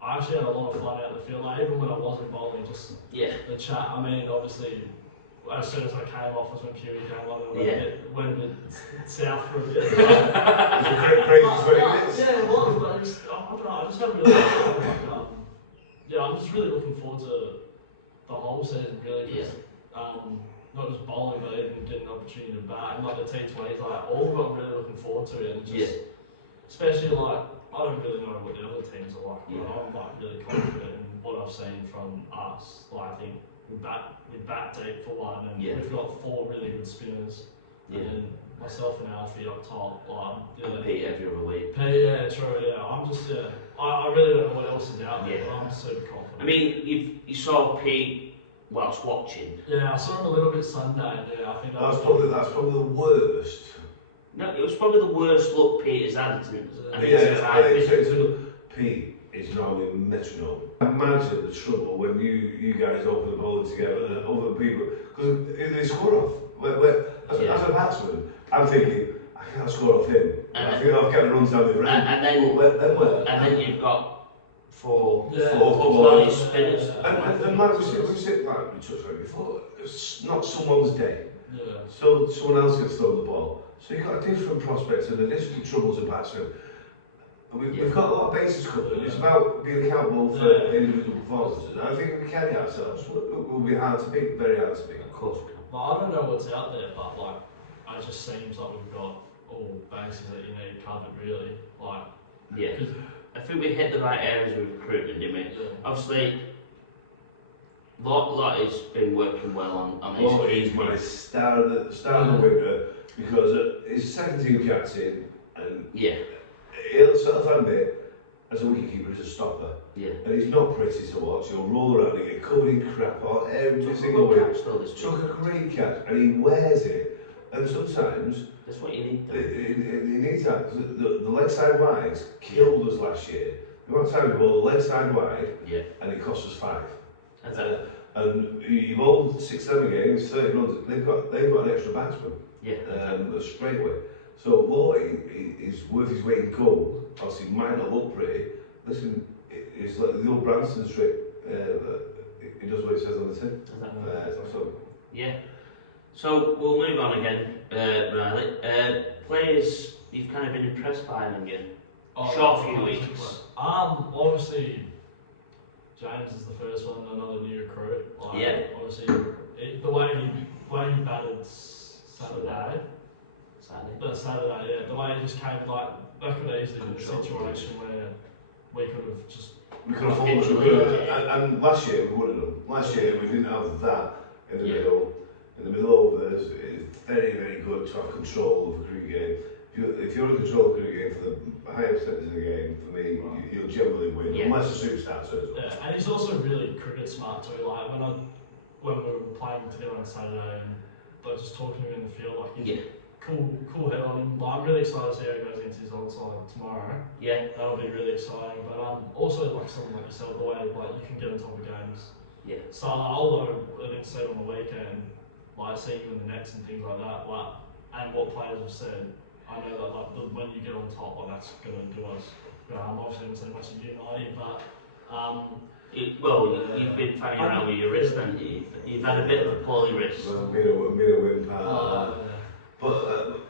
I actually had a lot of fun out in the field. Like, even when I wasn't bowling, just the chat. I mean, obviously, as soon as I came off was when Kiwi came on and went a bit south for a bit. Crazy 20 minutes. Yeah, it was, but I don't know, I just had really fun. I'm just really looking forward to the whole season, really. Just, not just bowling, but even getting an opportunity to bat. And like the T20s, like, all of them I'm really looking forward to it. And just, especially like, I don't really know what the other teams are like, but I'm like really confident in what I've seen from us. Like, I think we bat deep for one, and we've got 4 really good spinners. And then myself and Alfie up top. Pete every other week. Yeah, true. Yeah, I'm just I really don't know what else is out there. But I'm super confident. I mean, you saw Pete whilst watching. Yeah, I saw him a little bit Sunday. Yeah, I think that's probably the worst. No, it was probably the worst look Pete has had since. Pete is normally a metronome. Imagine the trouble when you guys open the bowling together and other people, because they score off. As a batsman, I'm thinking, I can't score off him. I think I've kind of runs down the ground. And then you've got four spinners. And like we said, like we touched on it before, it's not someone's day. Yeah. So someone else gets thrown the ball. So you've got a different prospects and a different troubles in batsman. We've got a lot of bases covered. It's about being accountable for individual performances. And I think if we carry ourselves, we'll be hard to beat, very hard to beat. Of course we can. Well, I don't know what's out there, but like, it just seems like we've got all bases that you need covered, really. Like, I think we hit the right areas with recruitment, didn't we? Obviously, Lot has been working well on his He's my star of the winter because he's second team captain and he'll self-hand it as a wicketkeeper, as a stopper. Yeah. And he's not pretty to watch. He'll roll around and get covered in crap every single week. Took a great catch and he wears it. And sometimes that's what you need. He needs that. The leg side wides killed us last year. The amount of time we bowled the leg side wide and it cost us 5. And you bowled 6-7 games, 30 runs. They've got an extra batsman. Straight away. So Lottie is worth his weight in gold. Obviously, he might not look pretty. Listen, it's like the old Branston trick. He does what it says on the tin. So we'll move on again, Riley. Players you've kind of been impressed by them again. Short few weeks. Obviously, James is the first one, another new recruit. Obviously, the way he batted Saturday, the way he just came, like, that could have easily been a situation where we could have just... We could have fallen. And last year we would have done. Last year we didn't have that in the middle. In the middle overs, it's very, very good to have control of a cricket game. If you're in control of a cricket game for the higher percentage of the game, for me, you'll generally win, unless a superstar turns up. Yeah, and he's also really cricket smart too. Like when we were playing together on Saturday, and I was just talking to him in the field, like he's cool head on him. Like, I'm really excited to see how he goes into his onside tomorrow. Yeah, that'll be really exciting. But also like someone like yourself, the way like you can get on top of games. Yeah. So although I didn't see it on the weekend, like seeing you in the nets and things like that, like, and what players have said, I know that like when you get on top, like that's going to do us. Obviously, I haven't seen much of United, but you've been fanning around with your wrist, haven't you? You've had a bit of a poorly wrist. Well, I've been a win part. But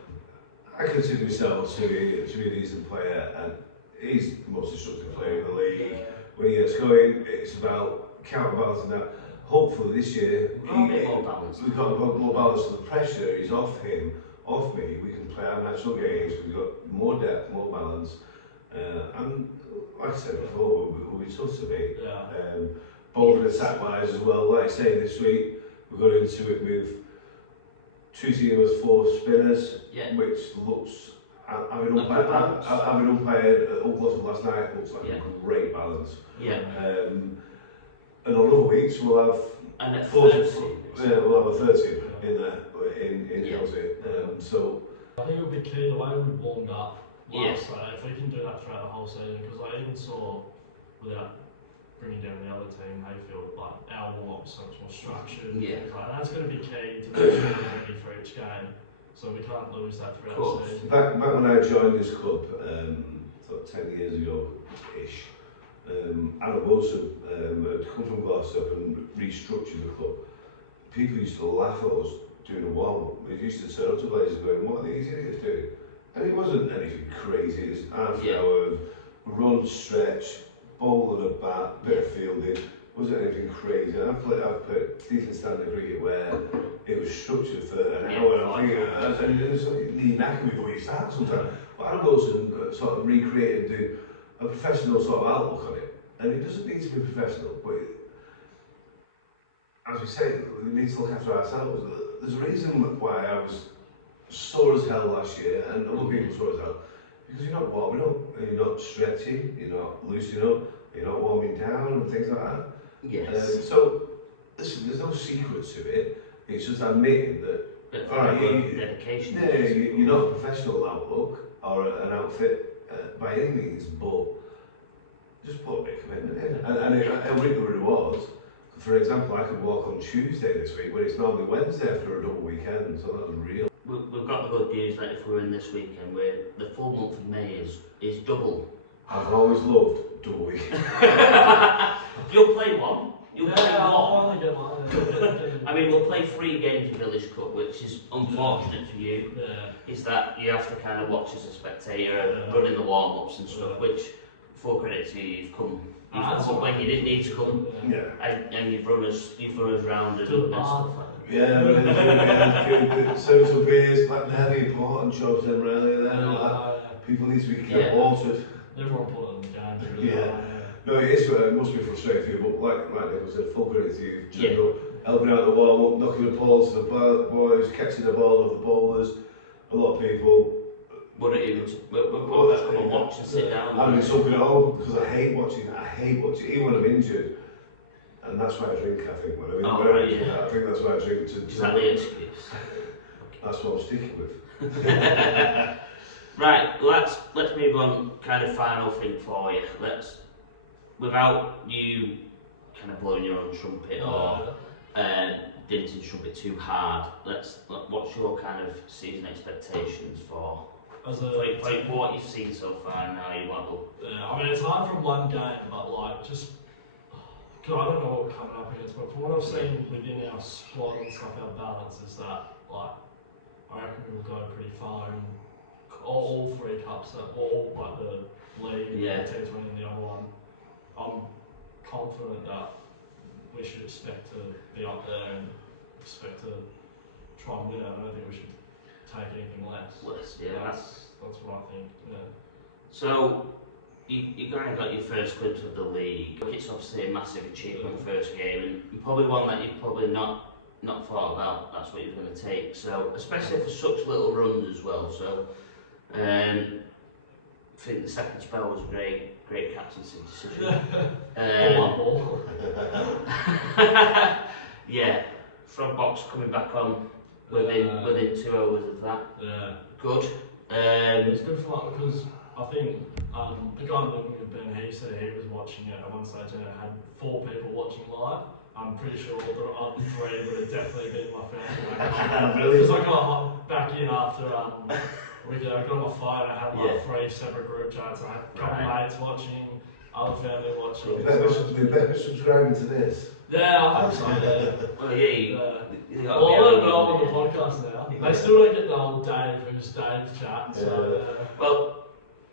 I consider myself to be a decent player, and he's the most destructive player in the league. When he gets going, it's about counterbalancing that. Hopefully this year, we've got a bit more balance. We've got more balance, so the pressure is off him, off me. We can play our natural games, we've got more depth, more balance. And like I said before, we're tough to beat. Bold and attack wise as well. Like I say, this week we got into it with treating him as 4 spinners, which looks, having umpired at Old Blossom last night, looks like a great balance. And on other weeks we'll have 13 in there, in Chelsea. So I think it would be key the way we warmed up last Friday, if we can do that throughout the whole season, because I even saw, without bringing down the other team, Hayfield, like our warm-up was so much more structured. And that's going to be key to make sure we're ready for each game, so we can't lose that throughout the season. Back when I joined this club, sort of 10 years ago-ish, Adam Wilson had come from Gloucester and restructured the club. People used to laugh at us doing a warm-up. We used to turn up to players and going, what are these idiots doing? And it wasn't anything crazy, it was half an hour, run, stretch, ball and a bat, bit of fielding. It wasn't anything crazy. I've played decent standard cricket where it was structured for an hour, and it was knee knacking before you start sometimes. But Adam Wilson sort of recreated and do a professional sort of outlook on it. And it doesn't need to be professional, but as we say, we need to look after ourselves. There's a reason why I was sore as hell last year, and other people sore as hell, because you're not warming up, and you're not stretching, you're not loosening up, you're not warming down, and things like that. So, listen, there's no secret to it. It's just admitting that, alright, dedication. You're not a professional outlook or an outfit by any means, but just put a bit of commitment in, and it'll reap the rewards. For example, I could walk on Tuesday this week when it's normally Wednesday after a double weekend, so that was real. We've got the good news that if we're in this weekend, the full month of May is double. I've always loved double weekend. You'll play one. You'll play one. I mean, we'll play 3 games of Village Cup, which is unfortunate for you. Is that you have to kind of watch as a spectator, running the warm-ups and stuff, which, full credit to you, you've come when you didn't need to come, and you've run us round and stuff like that. So some beers, like the important jobs then really there. People need to be kept watered. They're more important than the game. No, it is. It must be frustrating for you, but like Nick said, full credit to you. Turned up, helping out the warm up, knocking the balls to the boys, catching the ball of the bowlers. A lot of people. We'll just come and watch and sit down. I'm doing something at home because I hate watching, even when I'm injured. And that's why I drink, I think, when I'm injured. I think that's why I drink. Is that the excuse? That's what I'm sticking with. Right, let's move on. Kind of final thing for you. Without you kind of blowing your own trumpet or dinting trumpet too hard, what's your kind of season expectations for what you've seen so far and how you want to? I mean, it's hard from one game, but like just. I don't know what we're coming up against, but from what I've seen within our squad and stuff, our balance is that, like, I reckon we'll go pretty far in all 3 cups, all like the league, the T20 and the other one. I'm confident that we should expect to be up there and expect to try and win it. I don't think we should take anything less. That's what I think. So. You kind of got your first glimpse of the league. It's obviously a massive achievement, first game, and probably one that you've probably not thought about. That's what you're going to take. So, especially for such little runs as well. So, I think the second spell was great captaincy decision. Frog box coming back on within 2 hours of that. Good. It's good for that because I think the guy looking at Ben, he said he was watching it at one stage and it had 4 people watching live. I'm pretty sure the other three would have definitely been my family. Really? Because I got back in after I got on my phone. I had like 3 separate group chats. I had a couple mates watching, other family watching. They better be subscribing to this. Yeah, I hope so. Yeah. Well, yeah. Well, I don't know on the podcast now. They still don't get the old Dave, who's Dave's chat. So, Well,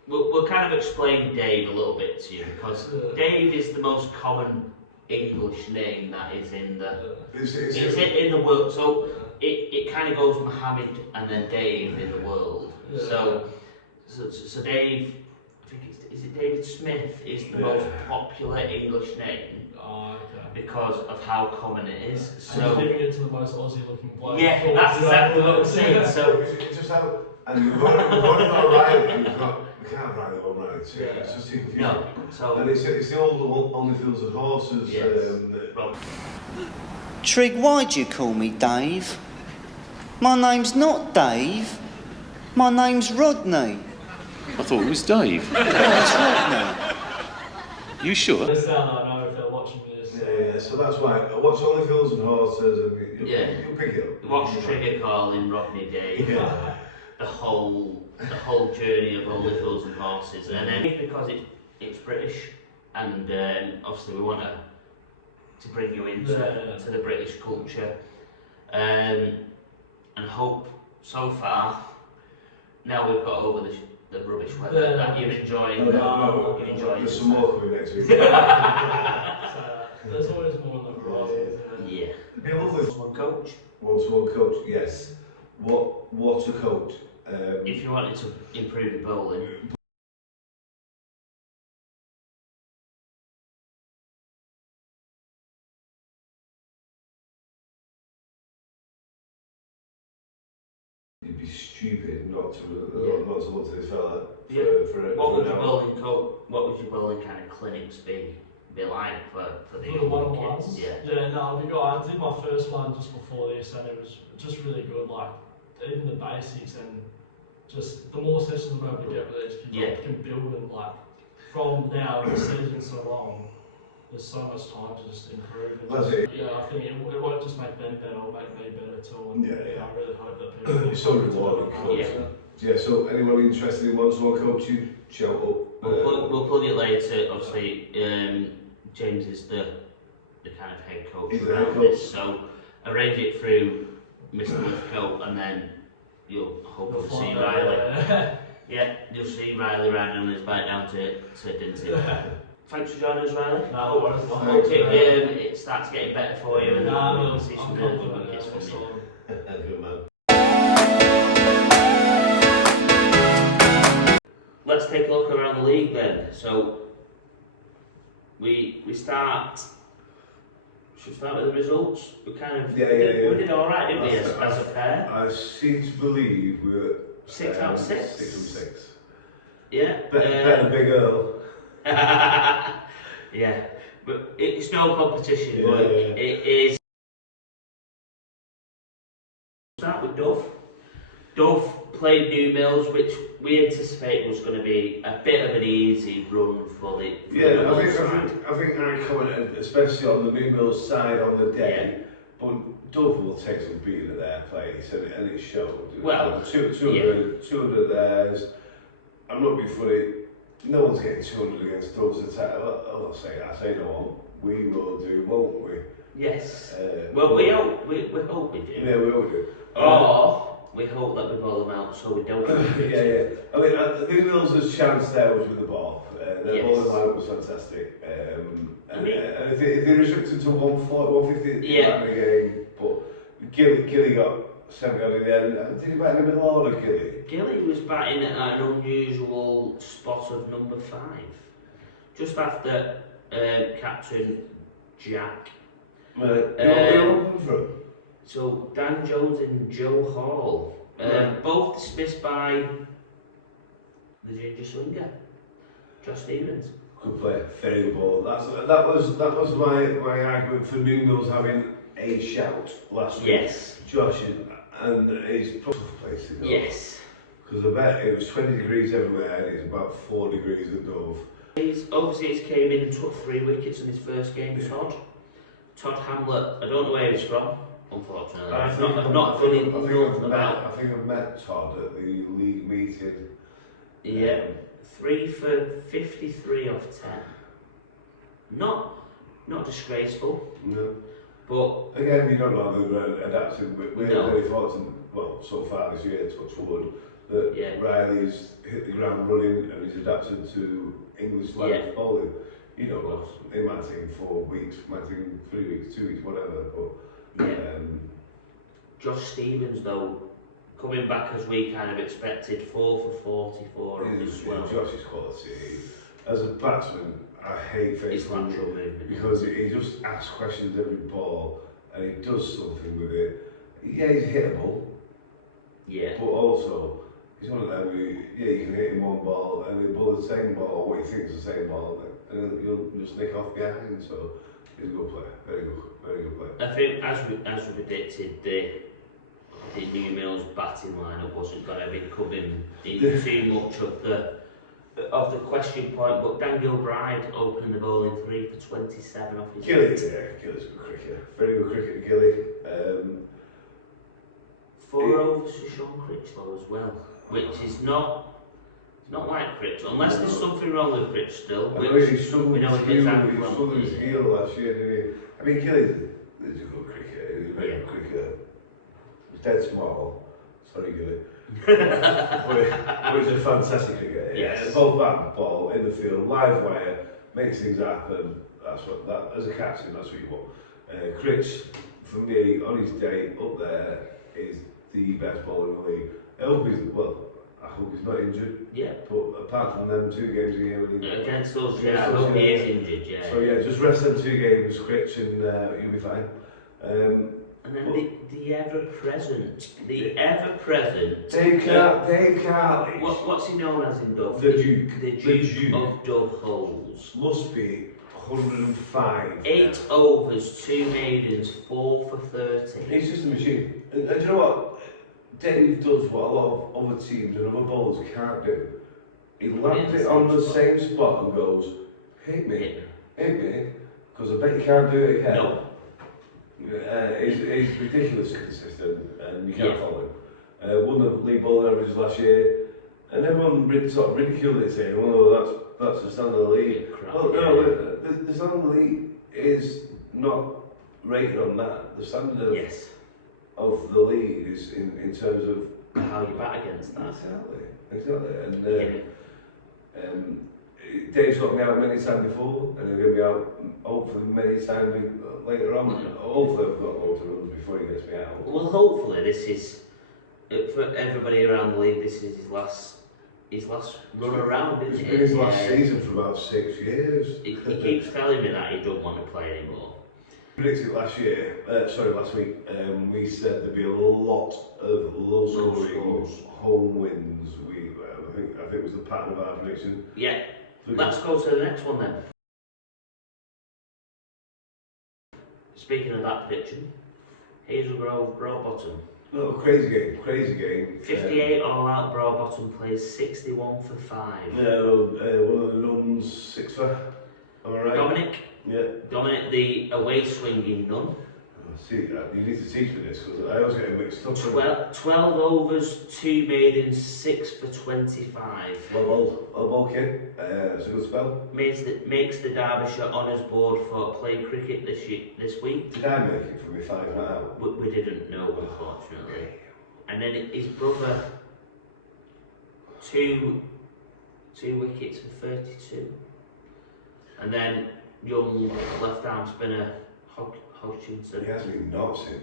we'll kind of explain Dave a little bit to you because Dave is the most common English name that is in the in the world. So it kind of goes Mohammed and then Dave in the world. So Dave, I think is it David Smith is the most popular English name. Because of how common it is. So and giving it to the most Aussie looking bloke. Yeah, that's exactly what I'm saying. So it's just how, and we've only got Riley, we can't Riley on Riley too. It's just too confusing. no, so And it's the old Only Fields and Horses. Trig, why'd you call me Dave? My name's not Dave. My name's Rodney. I thought it was Dave. No, it's Rodney. You sure? This sound I know if they're watching this. Yeah, so that's why. Watch Only Fields and Horses and you'll pick it up. watch Trigger Calling Rodney Dave. The whole journey of Only Fields and Horses, and then because it's British, and obviously we want to bring you into to the British culture, and hope so far. Now we've got over the rubbish weather that you're enjoying. No. You're enjoying. There's some more coming next week. There's always more on the horizon. Yeah. Be lovely. One coach. One-to-one coach, yes. What a coach. If you wanted to improve your bowling. You'd be stupid not to look to this fella. What would your bowling kind of clinics be like for the young kids? ones? Yeah, no, I did my first one just before this and it was just really good, like even the basics and just the more sessions we're able to get with each kid, you can build and like from now the season's so long, there's so much time to just improve. And That's it. Yeah, I think it won't just make them better, it'll make me better too. And I really hope that people. It's so rewarding. Yeah, so anyone interested in one-to-one coaching, shout up. We'll plug it later. Obviously, James is the kind of head coach around this, so arrange it through Mr. Lithcote, and then you'll hopefully see Riley. Yeah, you'll see Riley riding on his bike down to Dinty. Thanks for joining us, Riley. No worries. I hope it starts getting better for you, and we'll see some really good kids from you. Good man. Let's take a look around the league then. So we start. Should we start with the results? We kind of we did all right, didn't we, as a pair? I seem to believe we were 6 out of 6. 6 from 6. Yeah. Better than Big Earl. Yeah, but it's no competition. It is. Start with Dove. Dove played New Mills, which we anticipate was going to be a bit of an easy run for the. I think I commented, especially on the New Mills side on the day, but Dove will take some beating at their place, and it showed. Well, 200 at theirs. I'm not being funny. No one's getting 200 against Dove's attack. I say no one. We will do, won't we? Yes. Well, we hope we do. Yeah, we will do. Or we hope that we bowl them out so we don't. I mean, the New Mills' chance there was with the ball. Their bowling lineup was fantastic. And if they restricted to 150, again. But Gilly got 7 out in there. Did he bat in the middle order, Gilly? Gilly was batting at an unusual spot of number 5, just after Captain Jack. So Dan Jones and Joe Hall, both dismissed by the ginger swinger, Josh Stevens. Good play, very good ball. That was my argument for New Mills having a shout last week. Yes. Josh and his tough place to go. Yes. Because I bet it was 20 degrees everywhere and it's about 4 degrees at Dove. He's came in and took 3 wickets in his first game, Todd. Todd Hamlet, I don't know where he's from, unfortunately. I I've think not fully I've looked about. I think I've met Todd at the league meeting. Yeah, 3 for 53 off 10. Not disgraceful, No. but Again, you don't know how they're adapting. We're No. very fortunate, well, so far this year, touch wood, that Yeah. Riley's hit the ground running and he's adapted to English style Yeah. bowling. You know, it might take 4 weeks, might take 3 weeks, 2 weeks, whatever. But yeah. Josh Stevens, though, coming back as we kind of expected, 4 for 44 on the swell. Josh's quality. As a batsman, I hate His facing lateral movement. because he just asks questions every ball and he does something with it. Yeah, he's hittable, Yeah. but also he's one of them who, yeah, you can hit him one ball and he'll bowl the same ball, what he thinks is the same ball, and he'll just nick off behind. So he's a good player, very good player. I think, as we predicted, the New Mills batting lineup wasn't going to be coming in too much of the question point, but Dan Gilbride opening the ball in 3 for 27 off his. Gilly's a good cricketer, very good cricketer, Gilly. 4 overs for Sean Critchlow as well, which is not like Critchlow, unless there's something wrong with Critchlow, I know which he struggled we know with he gets angry he from. struggled with his heel last year, didn't he? I mean, Gilly's a good cricketer, he's a very good cricketer. He's dead small, sorry Gilly. but he's a fantastic cricketer. Yes. Both bat ball, in the field, live wire, makes things happen. That's what, as a captain, that's what you want. Critch, for me, on his day, up there, is the best bowler in the league. I hope he's not injured. Yeah. But apart from them 2 games a year, Against us, yeah, I hope he is injured, yeah. So yeah, just rest them 2 games, Critch, and you'll be fine. And then the ever-present Dave Cartley. What's he known as in Dove? The Duke. The Duke of Dove Holes. Must be 105. 8 overs, 2 maidens, 4 for 30. He's just a machine. And do you know what? Dave does what a lot of other teams and other bowlers can't do. He lands it on the same spot and goes, hit me, because I bet you can't do it again. No. He's ridiculously consistent and you can't follow him. Won the league bowling averages last year, and everyone sort of ridiculed it, saying, "Oh, that's the standard of the league." Well, no, the standard of the league is not rated on that. The standard of the league is in terms of how you bat against that. Exactly. And Dave's got me out many times before, and he'll get me out hopefully many times later on. Hopefully I've got loads of runs before he gets me out. Well, hopefully this is, for everybody around the league, this is his last run around, isn't it? It's been his last season for about 6 years. He keeps telling me that he don't want to play anymore. Predicted last week, we said there'd be a lot of low scoring home wins. I think it was the pattern of our prediction. Yeah. Let's go to the next one then. Speaking of that prediction, Hazel Grove, Broadbottom. Oh, crazy game. 58 all out, Broadbottom plays 61 for 5. Yeah, one of the nuns, 6 for. Am I right? Dominic, the away swinging nun. See, you need to teach me this because I always get mixed up. 12 overs, 2 maidens, 6 for 25. Well, kid. It's a good spell. Makes the Derbyshire Honours Board for play cricket this week. Did I make it for me 5 now? We didn't know, unfortunately. And then his brother, 2 wickets for 32. And then young left-arm spinner Hodgkinson. He has been nuts him.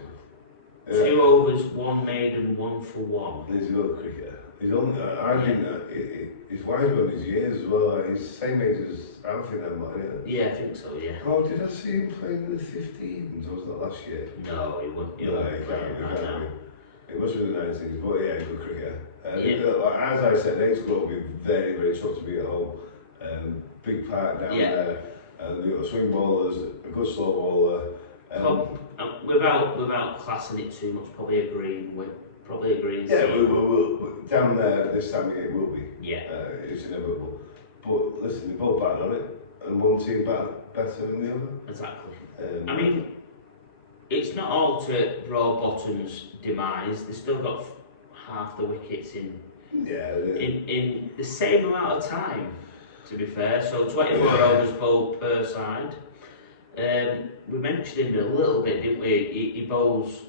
2 overs, 1 maiden, 1 for 1. He's a good cricketer. He's on. I think that he's wise on his years as well. He's the same age as Alfie then, isn't he? Yeah, I think so. Yeah. Oh, did I see him playing in the 15s? Was that last year? No, he wouldn't. He wouldn't play right now. It must be the 19s, but yeah, good cricketer. As I said, Hazel Grove will be very, very tough to beat at home. Big park down there, and you've got swing bowlers, a good slow bowler. Without classing it too much, probably agreeing. Yeah, we'll down there this time of year will be. Yeah. It's inevitable. But listen, they both batted on it, and one team batted better than the other. Exactly. I mean, it's not all to Broadbottom's demise. They've still got half the wickets in the same amount of time, to be fair. So 24 overs bowled per side. We mentioned him a little bit, didn't we? He bowls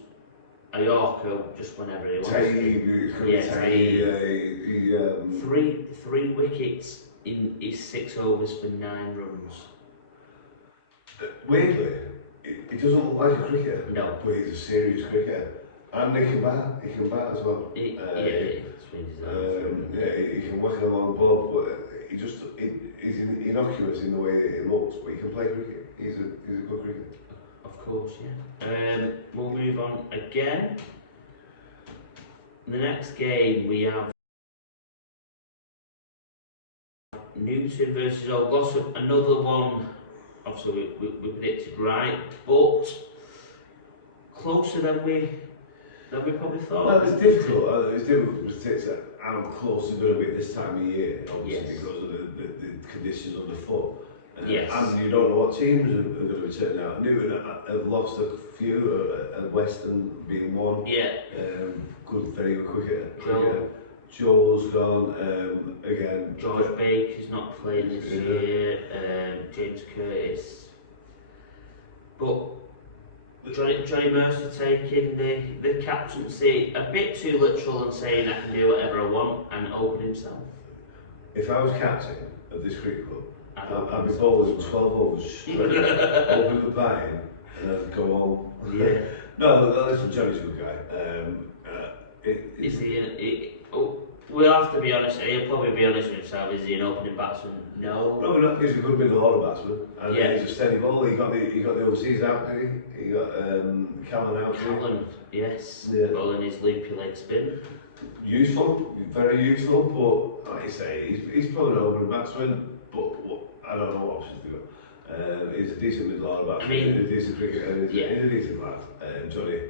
a Yorker just whenever he wants to. Three wickets in his 6 overs for 9 runs. Weirdly, he doesn't look like a cricketer. No. But he's a serious cricketer. And he can bat as well. He can whack a long ball, but he's innocuous in the way that he looks, but he can play cricket. He's a good cricketer. Of course, yeah. We'll move on again. The next game we have Newton versus Old Glossop. Another one, obviously we predicted right, but closer than we probably thought. Well, it's difficult. It's difficult to predict how close they're going to be this time of year, obviously, because of the conditions underfoot. And you don't know what teams are going to be turning out. Newton have lost a few, and Western being one. Yeah. Very good cricketer. Joe's gone again. George Baker's not playing this year. James Curtis. But Johnny Mercer taking the captaincy a bit too literal and saying I can do whatever I want and open himself. If I was captain of this cricket club, I'd be bowling 12 overs straight, open the batting, and then go home. Yeah. No, listen, Johnny's a good guy. We'll have to be honest, he'll probably be honest with himself. Is he an opening batsman? No. No, he's a good bit of a lot of batsmen. And he's a steady bowler. He got the overseas out, did he? He got Callan out, did he? Callan, yes. Yeah. Bowling his loopy leg spin. Useful, very useful, but like I say, he's probably an opening batsman, but I don't know what options they've got. He's a decent middle order batsman, he's a decent cricketer, he's a decent lad, Johnny.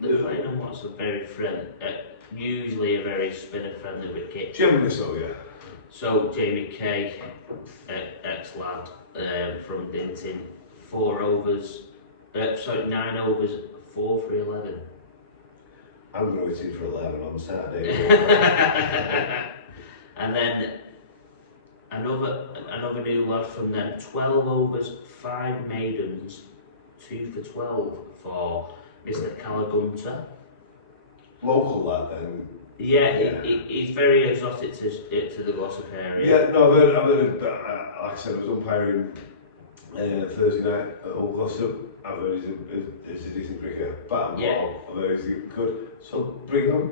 They're playing on what's a very usually a very spinner-friendly wicket. Generally so, yeah. So Jamie Kay, ex-lad from Dinton, 9 overs, 4 for 11. I'm going to for 11 on Saturday. And then another new lad from them, 12 overs, 5 maidens, 2 for 12 for Mr. Calagunta. Local lad then? Yeah. He's very exotic to the Glossop area. Yeah, no, I've heard like I said, I was umpiring Thursday night at Old Glossop. I've heard he's a decent cricketer. Bat and ball, I've heard he's good. So bring him.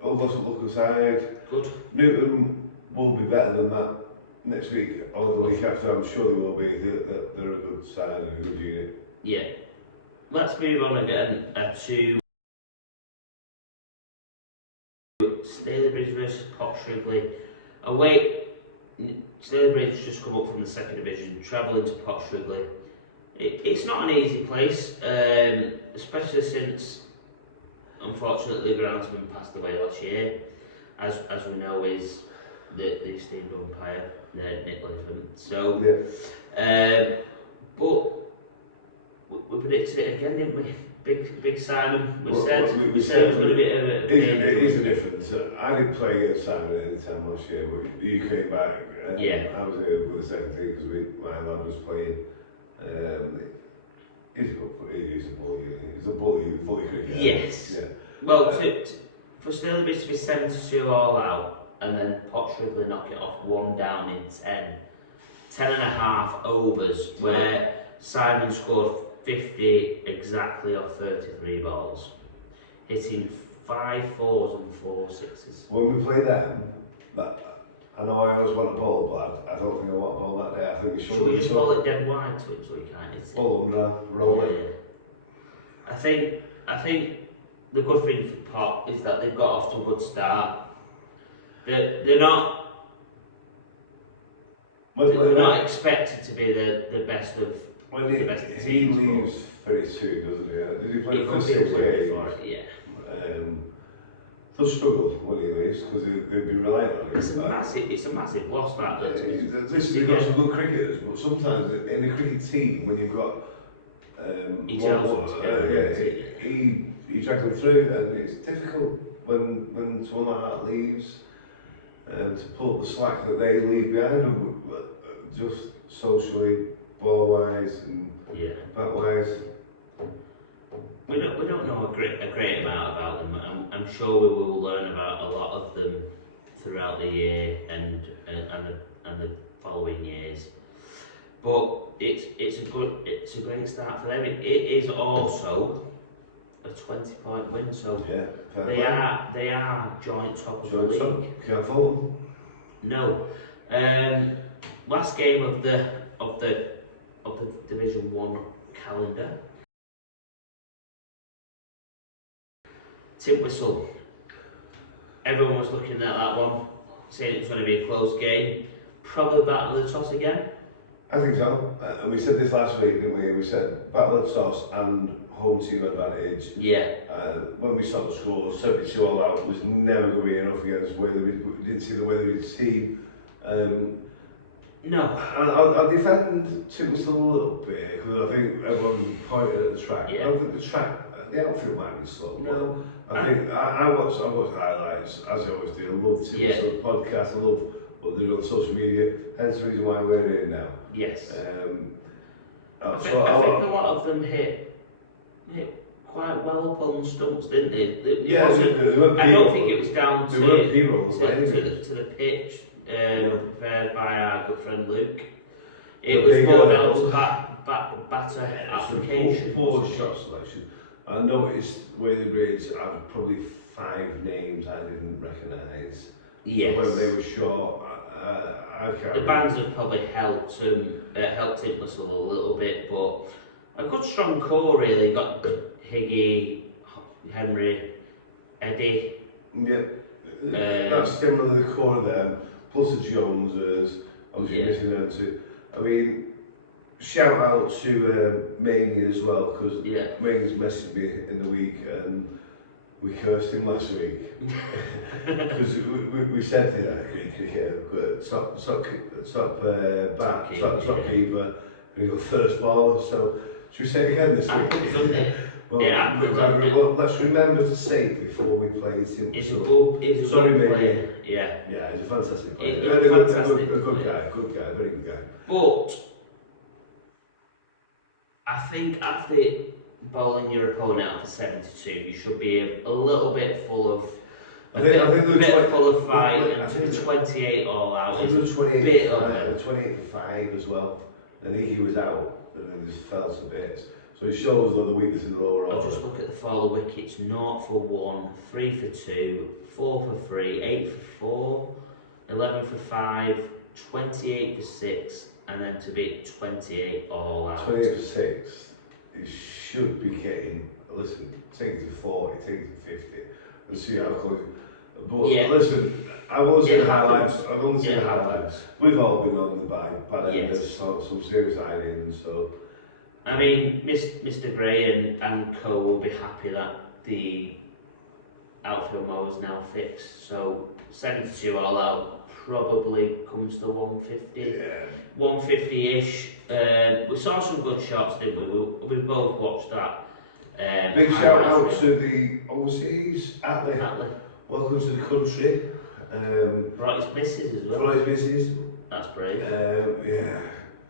Old Glossop local side. Good. Newton will be better than that next week or the week after. I'm sure they will be. They're a good side and a good unit. Yeah. Let's move on again to Stalybridge versus Pottswrigley. Away, Stalybridge just come up from the 2nd division, travelling to Pottswrigley. It's not an easy place, especially since, unfortunately, the groundsman passed away last year. As we know, is the esteemed umpire, Nick Lisbon. So, but we predicted it again, didn't we? Big Simon. We said it was going to be a It is a difference. I didn't play against Simon at any time last year, but you came back. I was here with the second team because my lad was playing. He's a bully. He's a bully cricketer. Yes. Yeah. Well, for Stalybridge to be 7-2 all out and then Pottswrigley knock it off 1 down in 10 and a half overs, where Simon scored 50 exactly off 33 balls, hitting 5 4s and 4 6s. When we play them, I know I always want a ball, but I don't think I want a ball that day. I think we should. Should we just ball it dead wide to him so he can't hit it? Ball under, roll it. I think the good thing for Pot is that they've got off to a good start. They're not expected to be the best of the best of teams. He leaves very soon, doesn't he? Did he play for 6 games? Yeah. They'll struggle when he leaves because they'll be relying on him. It's a massive loss, that. They've got some good cricketers, but sometimes in a cricket team, when you've got He tells them to go. He drags them through, and it's difficult when someone like that leaves to pull up the slack that they leave behind them, just socially, ball-wise and bat-wise. We don't know a great amount about them. I'm sure we will learn about a lot of them throughout the year and the following years. But it's a great start for them. It is also a 20-point win, so they are joint top of the league. Can't follow them. No. Last game of the Division 1 calendar. Tin Whistle. Everyone was looking at that one, saying it was going to be a close game. Probably battle of the toss again. I think so. And we said this last week, didn't we? We said battle of the toss and home team advantage. Yeah. When we saw the scores, 72 all out was never going to be enough against Weatherby. We didn't see the Weatherby team. No. And I'll defend Tin Whistle a little bit, because I think everyone pointed at the track. Yeah. I don't think the track, the outfield might be slow. No. I think I watch highlights, as I always do. I love Tin Whistle's podcast, I love what they do on social media, hence the reason why we're here now. Yes. I think a lot of them hit quite well up on stumps, didn't they? I don't think it was down to the pitch prepared by our good friend Luke. It was more down to batter application. Poor shot selection. I noticed Weatherby's had probably 5 names I didn't recognise. Yes. So whether they were short, I can't. The bands have probably helped Tin Whistle a little bit, but a good strong core really. Got Higgy, Henry, Eddie. Yeah, that's similar to the core of them. Plus the Joneses, obviously missing them too. I mean, shout out to Maney as well, because Maney's messaged me in the week and we cursed him last week. Because we said to him, top keeper, and he got first ball. So, should we say it again this week? Well, let's remember to say it before we play Tin Whistle. He's a good player. Yeah, he's a fantastic player. He's a fantastic good guy, very good guy. But I think after bowling your opponent out for 72, you should be a little bit full of fight, and to be 28 all out is a bit of it. 28 for 5 as well, and he was out and then just fell to bits. So it shows the weakness in the lower order. I'll just look at the fall of wickets: 0 for 1, 3 for 2, 4 for 3, 8 for 4, 11 for 5, 28 for 6, and then to be 28 all out. 28 for 6. He should be getting, listen, take it to 40, take it to 50, and see how close. But listen, I've only seen the highlights. We've all been on the bad end of some serious ironing, so. I mean, Mr. Gray and co will be happy that the outfield mower is now fixed. So 72 all out probably comes to 150. 150-ish. We saw some good shots, didn't we? We both watched that. Big shout out to the overseas, Atlee. Welcome to the country. Brought his missus as well. Brought his missus. That's brave.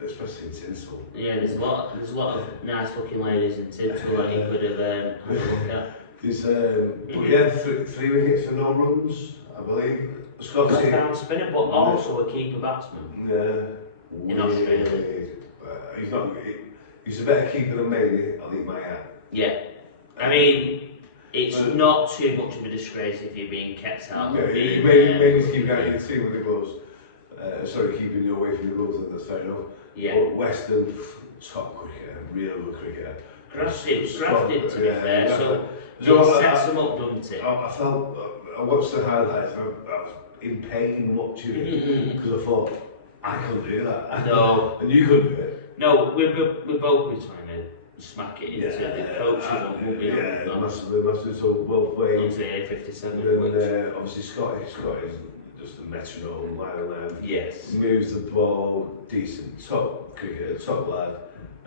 Especially in Tinsel. Yeah, there's a lot of nice looking ladies in Tinsel that you could have had a look at. There's 3 wickets for no runs, I believe. Scott's left-arm spinner, but also a keeper batsman. Yeah. In Australia. He's a better keeper than Maney, I'll leave my hat. Yeah. I mean, it's not too much of a disgrace if you're being kept out. Maney's keeping out of the team with the gloves. Keeping you away from the gloves, and that's fair enough. Yeah. But Weston, top cricketer, real good cricketer. Grafted to be fair, so it sets them up, doesn't it? I watched the highlights, I was in pain watching it, because I thought, I couldn't do that. No. And you couldn't do it. No, we're both trying to smack it into the coaches and massive, so well played. Into A57. And obviously Scott is just a metronome, line and length. Yes. Moves the ball, decent, top cricketer, top lad.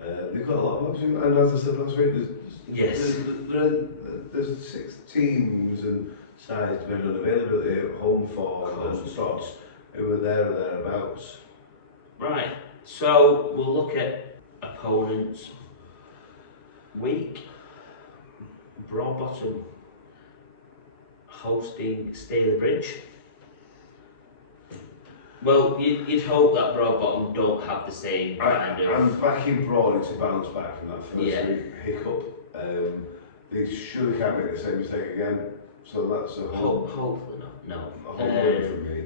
They've got a lot of options, and as I said last week, Yes. there's 6 teams and sides depending on availability, home form and slots who are there or thereabouts. Right, so we'll look at opponents. Week, Broadbottom hosting Stalybridge. Well, you'd hope that Broadbottom don't have the same kind of... I'm backing Brawley to bounce back from that first week hiccup. They surely can't make the same mistake again, so that's a hopefully not, no. A home win for me.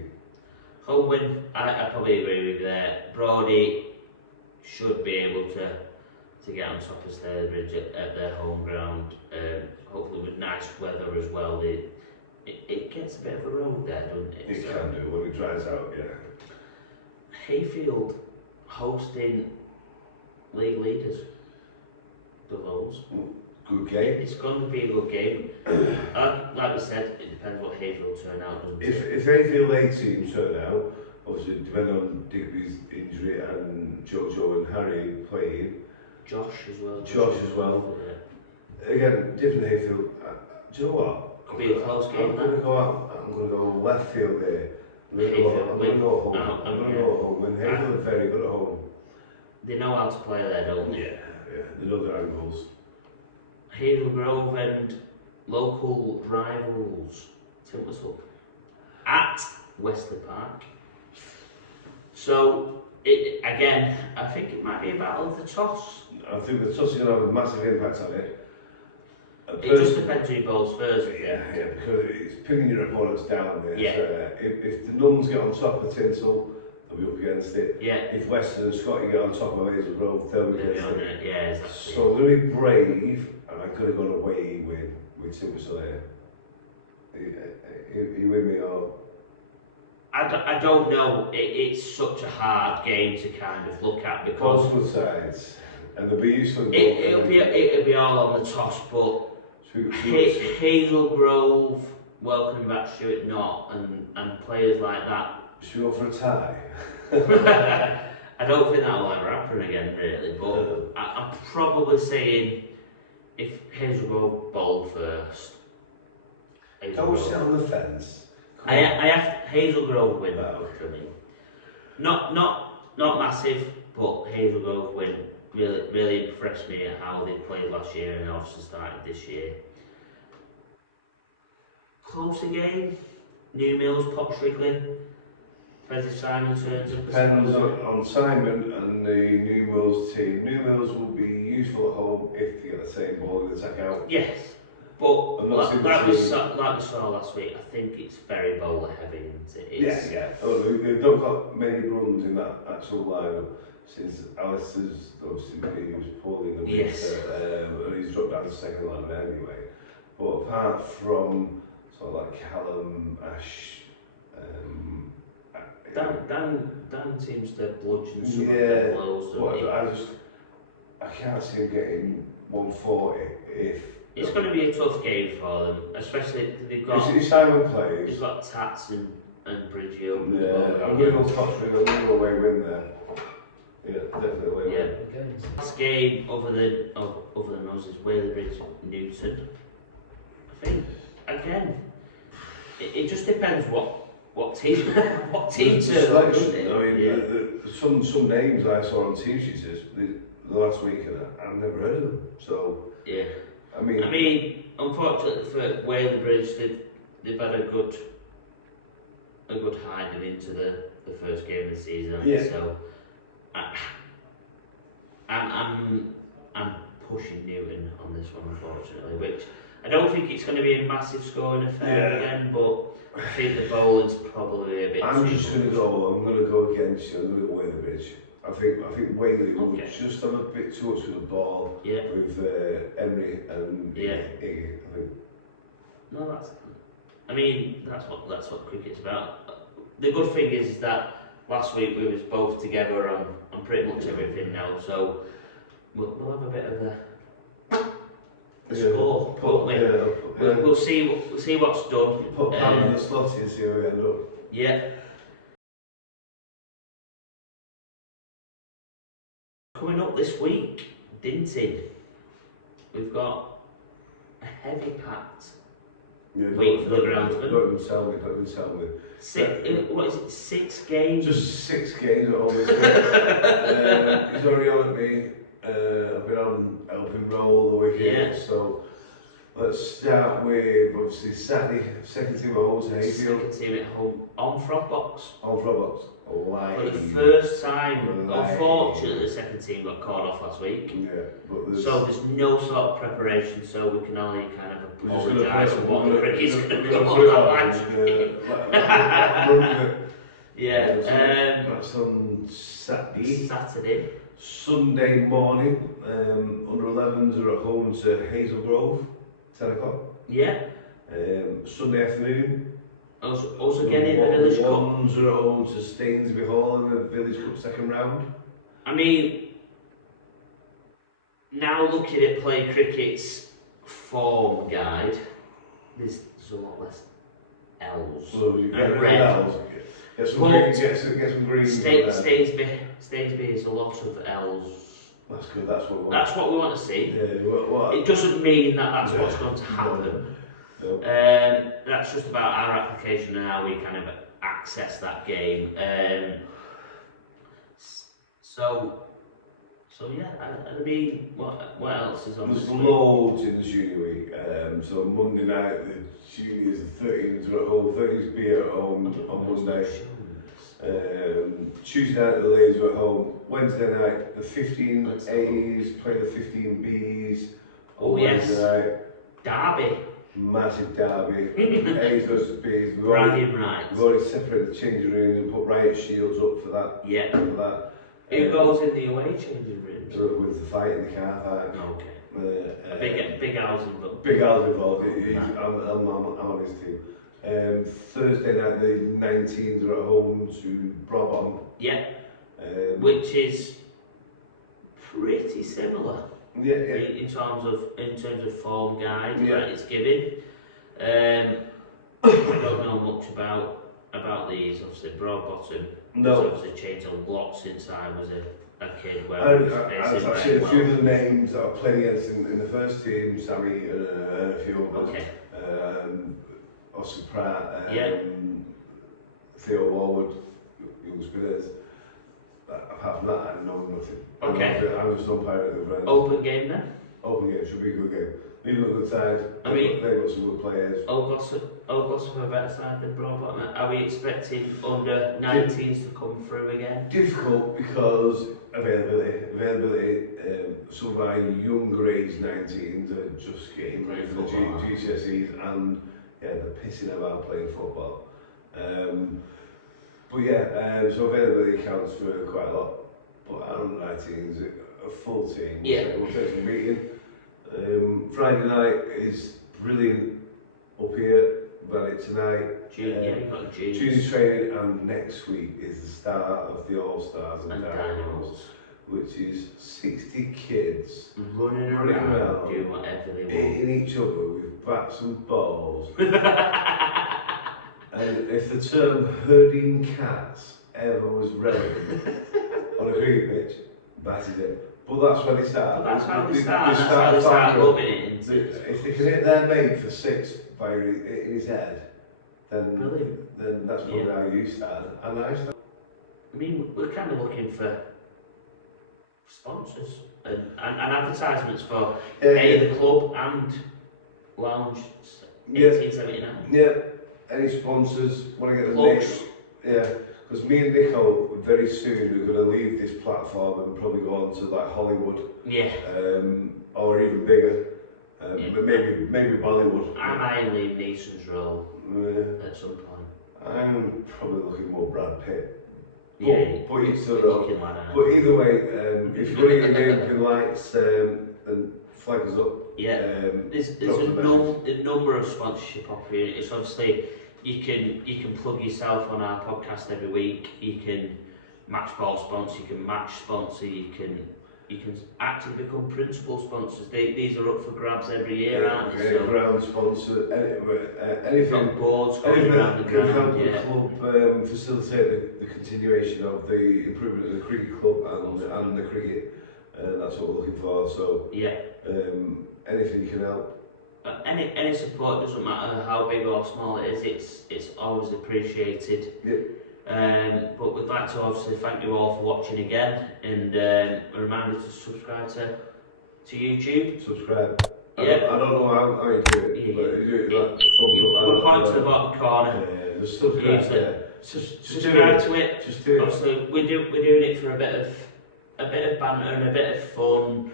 Home win, I probably agree with that. Brawley should be able to get on top of Stalybridge at their home ground. Hopefully with nice weather as well. It gets a bit of a road there, doesn't it? It can do when it dries out, yeah. Hayfield hosting league leaders, the Lows. Good game. It's going to be a good game. Like we said, it depends what Hayfield turn out, doesn't it? If Hayfield A team turn out, obviously depending on Digby's injury and Jojo and Harry playing. Josh as well. Yeah. Again, different Hayfield. Do you know what? Could be a close game. I'm going to go left field there. I'm going to go home. I'm going to go home. And Hayfield are very good at home. They know how to play there, don't they? Yeah. They know their angles. Hazel Grove and local rivals Timbershook at Wesley Park. So again, I think it might be a battle of the toss. I think the toss is going to have a massive impact on it. It just depends who bowls first. Yeah, because it's pinning your opponents down there. Yeah. So, if the Nuns get on top of Tinsel, they'll be up against it. Yeah. If Western and Scotty get on top of Hazel Grove, they'll be against it. Yeah, exactly. So I'm going to be brave, and I'm going to go away with Tinsel here. You with me or? I don't know. It's such a hard game to kind of look at because both sides, and they'll be useful. It'll be all on the toss, but Hazel Grove welcoming back Stuart Knott and players like that. Should we go for a tie? I don't think that'll ever happen again, really. But I'm probably saying if Hazel Grove bowl first. Don't sit on the fence. I have Hazel Grove win Oh. for me. Not massive, but Hazel Grove win. Really impressed me at how they played last year and obviously started this year. Closer game. New Mills, Pop Strickland. Depends if Simon turns up. Depends on Simon and the New Mills team. New Mills will be useful at home if they get the same ball in the attack out. Yes, but like we saw last week, I think it's very bowler heavy, isn't it? Yeah. Oh, they've not got many runs in that actual lineup since Alistair's obviously he was poorly in the winter. Yes. And he's dropped down to second line anyway. But apart from sort of like Callum, Ash, Dan seems to bludgeon some of the blows. I can't see him getting 140 if. It's going to be a tough game for them, especially they've got. If Simon plays. They've got Tats and Bridgeo. Yeah, I'm going to go top three. I'm going to go away win there. Yeah, definitely away win. Yeah. Last game other than us is Whalebridge Newton. I think again, it just depends what team turns up. I mean, some names I saw on team sheets the last week and I've never heard of them. So yeah. I mean, unfortunately for Whalebridge, they've had a good hiding into the first game of the season. Yeah. So I'm pushing Newton on this one, unfortunately, which I don't think it's going to be a massive scoring affair again, but I think the bowling's probably a bit. I'm going to go against you. I'm going to go Whalebridge. I think Whaley will just have a bit too much of the ball with Emery and Iggy. I think. No, that's what cricket's about. The good thing is that last week we was both together on pretty much everything now, so we'll have a bit of a score. We'll see what's done. Put Pam in the slot and see where we end up. Yeah. coming up this week, Dinting. We've got a heavy packed week for the groundsman. Don't even tell me. What is it? 6 games? Just 6 games at home this week. He's already on at me. I've been on helping roll the weekend. So let's start with obviously Saturday, second team at home to Hayfield. Second team at home on Frogbox. On Frogbox. For the first time, unfortunately, the second team got called off last week. Yeah, but so there's no sort of preparation, so we can only kind of apologise for what the cricket's going to go on that Yeah. That's on Saturday. Saturday. Sunday morning, under 11s are at home to Hazel Grove, 10 o'clock. Yeah. Sunday afternoon. Also getting the Village Cup. Ones are at home to Stainsby Hall in the Village Cup second round. I mean, now looking at Play Cricket's form guide, there's a lot less L's and red. Get some green. Stainsby is a lot of L's. That's good, that's what we want. That's what we want to see. Yeah, it doesn't mean that that's what's going to happen. No. That's just about our application and how we kind of access that game. So yeah, I mean, what else is on? There's loads in the junior week. So Monday night, the juniors, the 13s are at home, 30s be at home on Monday. Tuesday night, the ladies are at home. Wednesday night, the 15As play the 15Bs. Oh yes, derby. Massive derby. A's versus B's. We've already separated the changing rooms and put riot shields up for that. Yeah. For that. Who goes in the away changing rooms? With the fight in the car park. Okay. Big Al's involved. Big Al's involved. I'm on his team. Thursday night, the 19s are at home to Brabham. Yeah. Which is pretty similar. Yeah. In terms of form guide that it's giving. I don't know much about these. Obviously, Broadbottom. No. It's obviously changed a lot since I was a kid. I've seen a few of the names that I've played against in the first team. Sammy and a few others. Okay. Oscar Pratt. Theo Warwood, young spinners. Apart from that, I know nothing. Okay. I'm just umpiring the friends. Open game then? Open game, should be a good game. Leave a good side. I mean, they've got some good players. Oldglossop a better side than Broadbottom. Are we expecting under 19s to come through again? Difficult because availability. Some of our younger age 19s are just getting ready for the GCSEs and they're pissing about playing football. But yeah, so availability counts for quite a lot. But our under 19s, a full team. We'll take some meeting. Friday night is brilliant up here. We've had it tonight. You've got Junior training, and next week is the start of the All Stars and Dynamos, which is 60 kids running around doing whatever they want, hitting each other with bats and balls. And if the term herding cats ever was relevant on a cricket pitch, that is it. But that's when they start. That's how they start rubbing it into. If they can hit their mate for 6 by hitting his head, then that's probably how you start. And I start. I mean, we're kind of looking for sponsors and advertisements for the club and Lounge 1879. Yeah. Any sponsors want to get the names? Yeah. Because me and Nicko very soon are going to leave this platform and probably go on to like Hollywood, or even bigger, maybe Bollywood. I might leave Neeson's role at some point. I'm probably looking more Brad Pitt. But either way, if you want to get your name lights, then flag us up. Yeah, there's a number of sponsorship opportunities. Obviously, you can plug yourself on our podcast every week. You can match ball sponsor, you can match sponsor, you can actually become principal sponsors. These are up for grabs every year, aren't they? So ground sponsor, anything. Boards going around the ground. The club facilitate the continuation of the improvement of the cricket club and the cricket. and that's what we're looking for. So yeah. Anything you can help. Any support, doesn't matter how big or small it is, it's always appreciated. Yep. But we'd like to obviously thank you all for watching again, and a reminder to subscribe to YouTube. Subscribe. Yeah. I don't know how you do it, but you do it like We'll point to the bottom corner. just subscribe. Usually. Just Subscribe to it. Just do it. Obviously, we're doing it for a bit of banter and a bit of fun.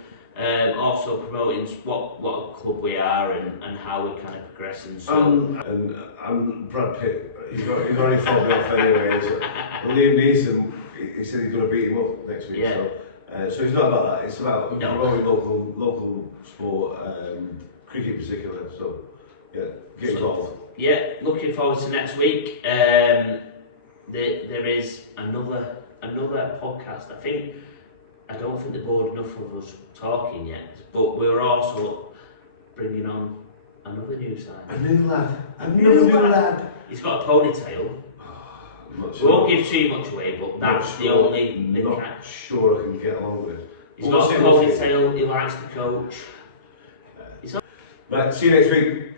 Also promoting what club we are and how we're kind of progressing. So. And I'm Brad Pitt. He's got any photograph anyway. So Liam Neeson, he said he's going to beat him up next week. Yeah. So it's not about that. It's about promoting local sport, cricket in particular. So yeah, get involved. Yeah, looking forward to next week. There is another podcast. I don't think they're bored enough of us talking yet, but we're also bringing on another new side. A new lad. A new lad. He's got a ponytail. We won't give too much away, but that's the only. Not sure I can get along with it. He's got a ponytail. He likes the coach. Right, see you next week.